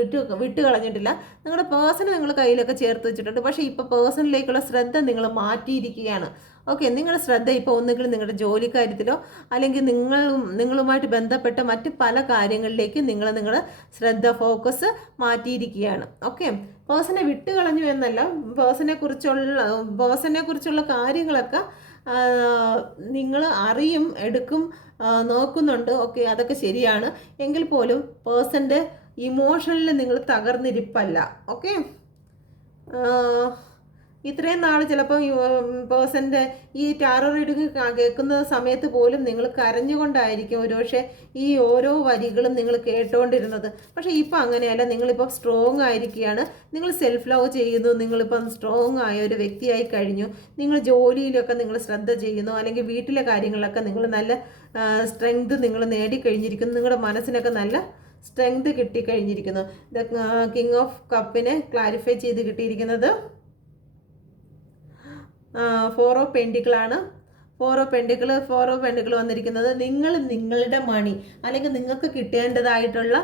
വിട്ട് കളഞ്ഞിട്ടില്ല. നിങ്ങളുടെ പേഴ്സണെ നിങ്ങൾ കയ്യിലൊക്കെ ചേർത്ത് വെച്ചിട്ടുണ്ട്. പക്ഷേ ഇപ്പോൾ പേഴ്സണിലേക്കുള്ള ശ്രദ്ധ നിങ്ങൾ മാറ്റിയിരിക്കുകയാണ്. ഓക്കെ, നിങ്ങളുടെ ശ്രദ്ധ ഇപ്പോൾ ഒന്നുകിൽ നിങ്ങളുടെ ജോലിക്കാര്യത്തിലോ അല്ലെങ്കിൽ നിങ്ങളുമായിട്ട് ബന്ധപ്പെട്ട മറ്റ് പല കാര്യങ്ങളിലേക്ക് നിങ്ങളുടെ ശ്രദ്ധ ഫോക്കസ് മാറ്റിയിരിക്കുകയാണ്. ഓക്കെ, പേഴ്സണെ വിട്ട് കളഞ്ഞു എന്നല്ല, പേഴ്സണെ കുറിച്ചുള്ള കാര്യങ്ങളൊക്കെ നിങ്ങൾ അറിയും, എടുക്കും, നോക്കുന്നുണ്ട്. ഓക്കെ, അതൊക്കെ ശരിയാണ്. എങ്കിൽ പോലും പേഴ്സൻ്റെ ഇമോഷണലിൽ നിങ്ങൾ തകർന്നിരിപ്പല്ല. ഓക്കെ, ഇത്രയും നാൾ ചിലപ്പോൾ പേഴ്സൻ്റെ ഈ ടാറോ റീഡിങ് കേൾക്കുന്ന സമയത്ത് പോലും നിങ്ങൾ കരഞ്ഞുകൊണ്ടായിരിക്കും ഒരുപക്ഷെ ഈ ഓരോ വരികളും നിങ്ങൾ കേട്ടുകൊണ്ടിരുന്നത്. പക്ഷേ ഇപ്പം അങ്ങനെയല്ല. നിങ്ങളിപ്പോൾ സ്ട്രോങ് ആയിരിക്കുകയാണ്. നിങ്ങൾ സെൽഫ് ലവ് ചെയ്യുന്നു. നിങ്ങളിപ്പം സ്ട്രോങ് ആയ ഒരു വ്യക്തിയായി കഴിഞ്ഞു. നിങ്ങൾ ജോലിയിലൊക്കെ നിങ്ങൾ ശ്രദ്ധ ചെയ്യുന്നു, അല്ലെങ്കിൽ വീട്ടിലെ കാര്യങ്ങളിലൊക്കെ നിങ്ങൾ നല്ല സ്ട്രെങ്ത് നിങ്ങൾ നേടിക്കഴിഞ്ഞിരിക്കുന്നു. നിങ്ങളുടെ മനസ്സിനൊക്കെ നല്ല സ്ട്രെങ്ത് കിട്ടിക്കഴിഞ്ഞിരിക്കുന്നു. കിങ് ഓഫ് കപ്പിനെ ക്ലാരിഫൈ ചെയ്ത് കിട്ടിയിരിക്കുന്നത് 4 ഓഫ് പെൻഡിക്കിളാണ്. 4 ഓഫ് പെൻഡിക്കിൾ വന്നിരിക്കുന്നത് നിങ്ങളുടെ മണി, അല്ലെങ്കിൽ നിങ്ങൾക്ക് കിട്ടേണ്ടതായിട്ടുള്ള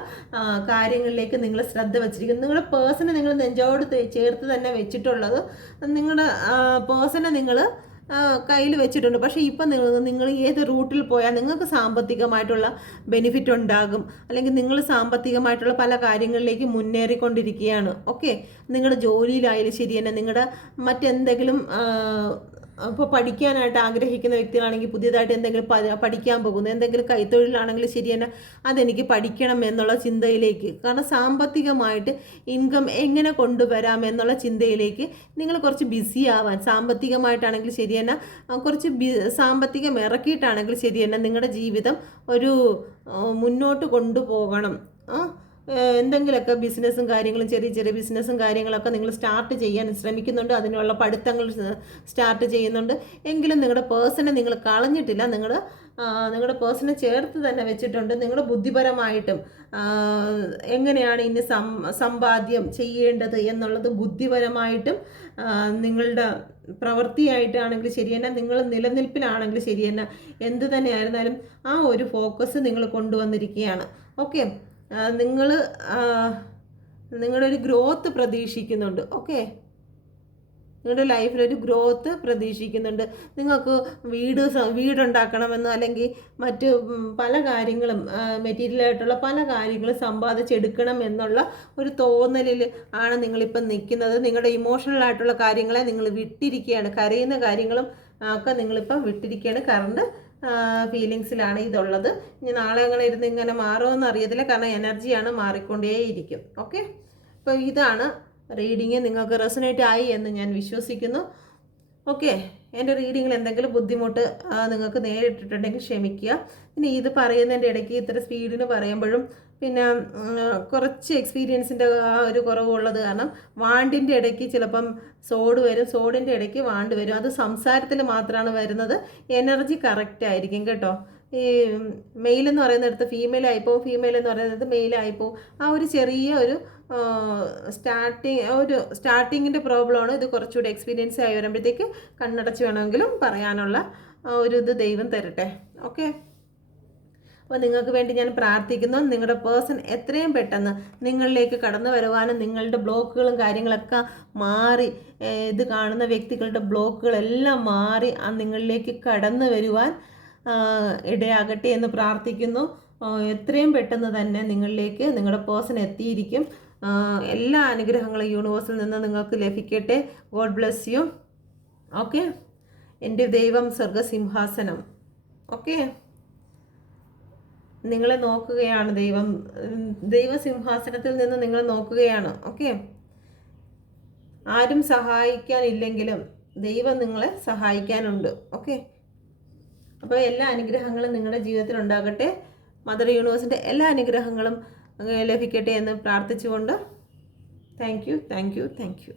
കാര്യങ്ങളിലേക്ക് നിങ്ങൾ ശ്രദ്ധ വച്ചിരിക്കുന്നു. നിങ്ങളുടെ പേഴ്സണെ നിങ്ങൾ നെഞ്ചോട് ചേർത്ത് തന്നെ വെച്ചിട്ടുള്ളത്. നിങ്ങളുടെ പേഴ്സണെ നിങ്ങൾ കയ്യിൽ വെച്ചിട്ടുണ്ട്. പക്ഷേ ഇപ്പം നിങ്ങൾ ഏത് റൂട്ടിൽ പോയാൽ നിങ്ങൾക്ക് സാമ്പത്തികമായിട്ടുള്ള ബെനിഫിറ്റ് ഉണ്ടാകും, അല്ലെങ്കിൽ നിങ്ങൾ സാമ്പത്തികമായിട്ടുള്ള പല കാര്യങ്ങളിലേക്ക് മുന്നേറിക്കൊണ്ടിരിക്കുകയാണ്. ഓക്കെ, നിങ്ങളുടെ ജോലിയിലായാലും ശരി തന്നെ, നിങ്ങളുടെ മറ്റെന്തെങ്കിലും ഇപ്പോൾ പഠിക്കാനായിട്ട് ആഗ്രഹിക്കുന്ന വ്യക്തികളാണെങ്കിൽ പുതിയതായിട്ട് എന്തെങ്കിലും പഠിക്കാൻ പോകുന്നു, എന്തെങ്കിലും കൈത്തൊഴിലാണെങ്കിൽ ശരി തന്നെ അതെനിക്ക് പഠിക്കണം എന്നുള്ള ചിന്തയിലേക്ക്, കാരണം സാമ്പത്തികമായിട്ട് ഇൻകം എങ്ങനെ കൊണ്ടുവരാം എന്നുള്ള ചിന്തയിലേക്ക് നിങ്ങൾ കുറച്ച് ബിസി ആവാൻ, സാമ്പത്തികമായിട്ടാണെങ്കിൽ ശരി തന്നെ കുറച്ച് സാമ്പത്തികം ഇറക്കിയിട്ടാണെങ്കിൽ ശരി തന്നെ നിങ്ങളുടെ ജീവിതം ഒരു മുന്നോട്ട് കൊണ്ടുപോകണം. എന്തെങ്കിലുമൊക്കെ ബിസിനസ്സും കാര്യങ്ങളും, ചെറിയ ചെറിയ ബിസിനസ്സും കാര്യങ്ങളൊക്കെ നിങ്ങൾ സ്റ്റാർട്ട് ചെയ്യാൻ ശ്രമിക്കുന്നുണ്ട്. അതിനുള്ള പഠിത്തങ്ങൾ സ്റ്റാർട്ട് ചെയ്യുന്നുണ്ട്. എങ്കിലും നിങ്ങളുടെ പേഴ്സണെ നിങ്ങൾ കളഞ്ഞിട്ടില്ല. നിങ്ങളുടെ പേഴ്സണെ ചേർത്ത് തന്നെ വെച്ചിട്ടുണ്ട്. നിങ്ങൾ ബുദ്ധിപരമായിട്ടും എങ്ങനെയാണ് ഇനി സമ്പാദ്യം ചെയ്യേണ്ടത് എന്നുള്ളത് ബുദ്ധിപരമായിട്ടും നിങ്ങളുടെ പ്രവൃത്തിയായിട്ടാണെങ്കിൽ ശരി തന്നെ, നിങ്ങൾ നിലനിൽപ്പിലാണെങ്കിൽ ശരി തന്നെ, എന്ത് തന്നെയായിരുന്നാലും ആ ഒരു ഫോക്കസ് നിങ്ങൾ കൊണ്ടുവന്നിരിക്കുകയാണ്. ഓക്കെ, നിങ്ങളുടെ ഒരു ഗ്രോത്ത് പ്രതീക്ഷിക്കുന്നുണ്ട്. ഓക്കെ, നിങ്ങളുടെ ലൈഫിലൊരു ഗ്രോത്ത് പ്രതീക്ഷിക്കുന്നുണ്ട്. നിങ്ങൾക്ക് വീടുണ്ടാക്കണമെന്നോ അല്ലെങ്കിൽ മറ്റ് പല കാര്യങ്ങളും മെറ്റീരിയലായിട്ടുള്ള പല കാര്യങ്ങളും സമ്പാദിച്ചെടുക്കണം എന്നുള്ള ഒരു തോന്നലിൽ ആണ് നിങ്ങളിപ്പം നിൽക്കുന്നത്. നിങ്ങളുടെ ഇമോഷണലായിട്ടുള്ള കാര്യങ്ങളെ നിങ്ങൾ വിട്ടിരിക്കുകയാണ്. കരയുന്ന കാര്യങ്ങളും ഒക്കെ നിങ്ങളിപ്പം വിട്ടിരിക്കുകയാണ്. കറണ്ട് ഫീലിങ്സിലാണ് ഇതുള്ളത്. ഇനി നാളെ അങ്ങനെ ഇരുന്ന് ഇങ്ങനെ മാറുമെന്ന് അറിയത്തില്ല, കാരണം എനർജിയാണ് മാറിക്കൊണ്ടേയിരിക്കും. ഓക്കെ, അപ്പോൾ ഇതാണ് റീഡിങ്. നിങ്ങൾക്ക് റെസൊനേറ്റ് ആയി എന്ന് ഞാൻ വിശ്വസിക്കുന്നു. ഓക്കെ, എൻ്റെ റീഡിങ്ങിൽ എന്തെങ്കിലും ബുദ്ധിമുട്ട് നിങ്ങൾക്ക് നേരിട്ടിട്ടുണ്ടെങ്കിൽ ക്ഷമിക്കുക. പിന്നെ ഇത് പറയുന്നതിൻ്റെ ഇടയ്ക്ക് ഇത്ര സ്പീഡിന് പറയുമ്പോഴും പിന്നെ കുറച്ച് എക്സ്പീരിയൻസിൻ്റെ ഒരു കുറവുള്ളത് കാരണം വാണ്ടിൻ്റെ ഇടയ്ക്ക് ചിലപ്പം സോഡ് വരും, സോഡിൻ്റെ ഇടയ്ക്ക് വാണ്ട് വരും. അത് സംസാരത്തിൽ മാത്രമാണ് വരുന്നത്. എനർജി കറക്റ്റ് ആയിരിക്കും കേട്ടോ. ഈ മെയിൽ എന്ന് പറയുന്നിടത്ത് ഫീമെയിൽ ആയിപ്പോവും, ഫീമെയിൽ എന്ന് പറയുന്നത് മെയിൽ ആയിപ്പോവും. ആ ഒരു ചെറിയ ഒരു സ്റ്റാർട്ടിങ്ങിൻ്റെ പ്രോബ്ലമാണ്. ഇത് കുറച്ചുകൂടി എക്സ്പീരിയൻസ് ആയി വരുമ്പോഴത്തേക്ക് കണ്ണടച്ച് വേണമെങ്കിലും പറയാനുള്ള ഒരു ഇത് ദൈവം തരട്ടെ. ഓക്കെ, അപ്പോൾ നിങ്ങൾക്ക് വേണ്ടി ഞാൻ പ്രാർത്ഥിക്കുന്നു. നിങ്ങളുടെ പേഴ്സൺ എത്രയും പെട്ടെന്ന് നിങ്ങളിലേക്ക് കടന്നു വരുവാനും നിങ്ങളുടെ ബ്ലോക്കുകളും കാര്യങ്ങളൊക്കെ മാറി, ഇത് കാണുന്ന വ്യക്തികളുടെ ബ്ലോക്കുകളെല്ലാം മാറി ആ നിങ്ങളിലേക്ക് കടന്നു വരുവാൻ ഇടയാകട്ടെ എന്ന് പ്രാർത്ഥിക്കുന്നു. എത്രയും പെട്ടെന്ന് തന്നെ നിങ്ങളിലേക്ക് നിങ്ങളുടെ പേഴ്സൺ എത്തിയിരിക്കും. എല്ലാ അനുഗ്രഹങ്ങളും യൂണിവേഴ്സിൽ നിന്ന് നിങ്ങൾക്ക് ലഭിക്കട്ടെ. God bless you. ഓക്കെ, എൻ്റെ ദൈവം സ്വർഗസിംഹാസനം. ഓക്കെ, നിങ്ങളെ നോക്കുകയാണ് ദൈവം. ദൈവസിംഹാസനത്തിൽ നിന്ന് നിങ്ങൾ നോക്കുകയാണ്. ഓക്കെ, ആരും സഹായിക്കാനില്ലെങ്കിലും ദൈവം നിങ്ങളെ സഹായിക്കാനുണ്ട്. ഓക്കെ, അപ്പോൾ എല്ലാ അനുഗ്രഹങ്ങളും നിങ്ങളുടെ ജീവിതത്തിൽ ഉണ്ടാകട്ടെ. മദർ യൂണിവേഴ്സിൻ്റെ എല്ലാ അനുഗ്രഹങ്ങളും ലഭിക്കട്ടെ എന്ന് പ്രാർത്ഥിച്ചുകൊണ്ട് താങ്ക് യു.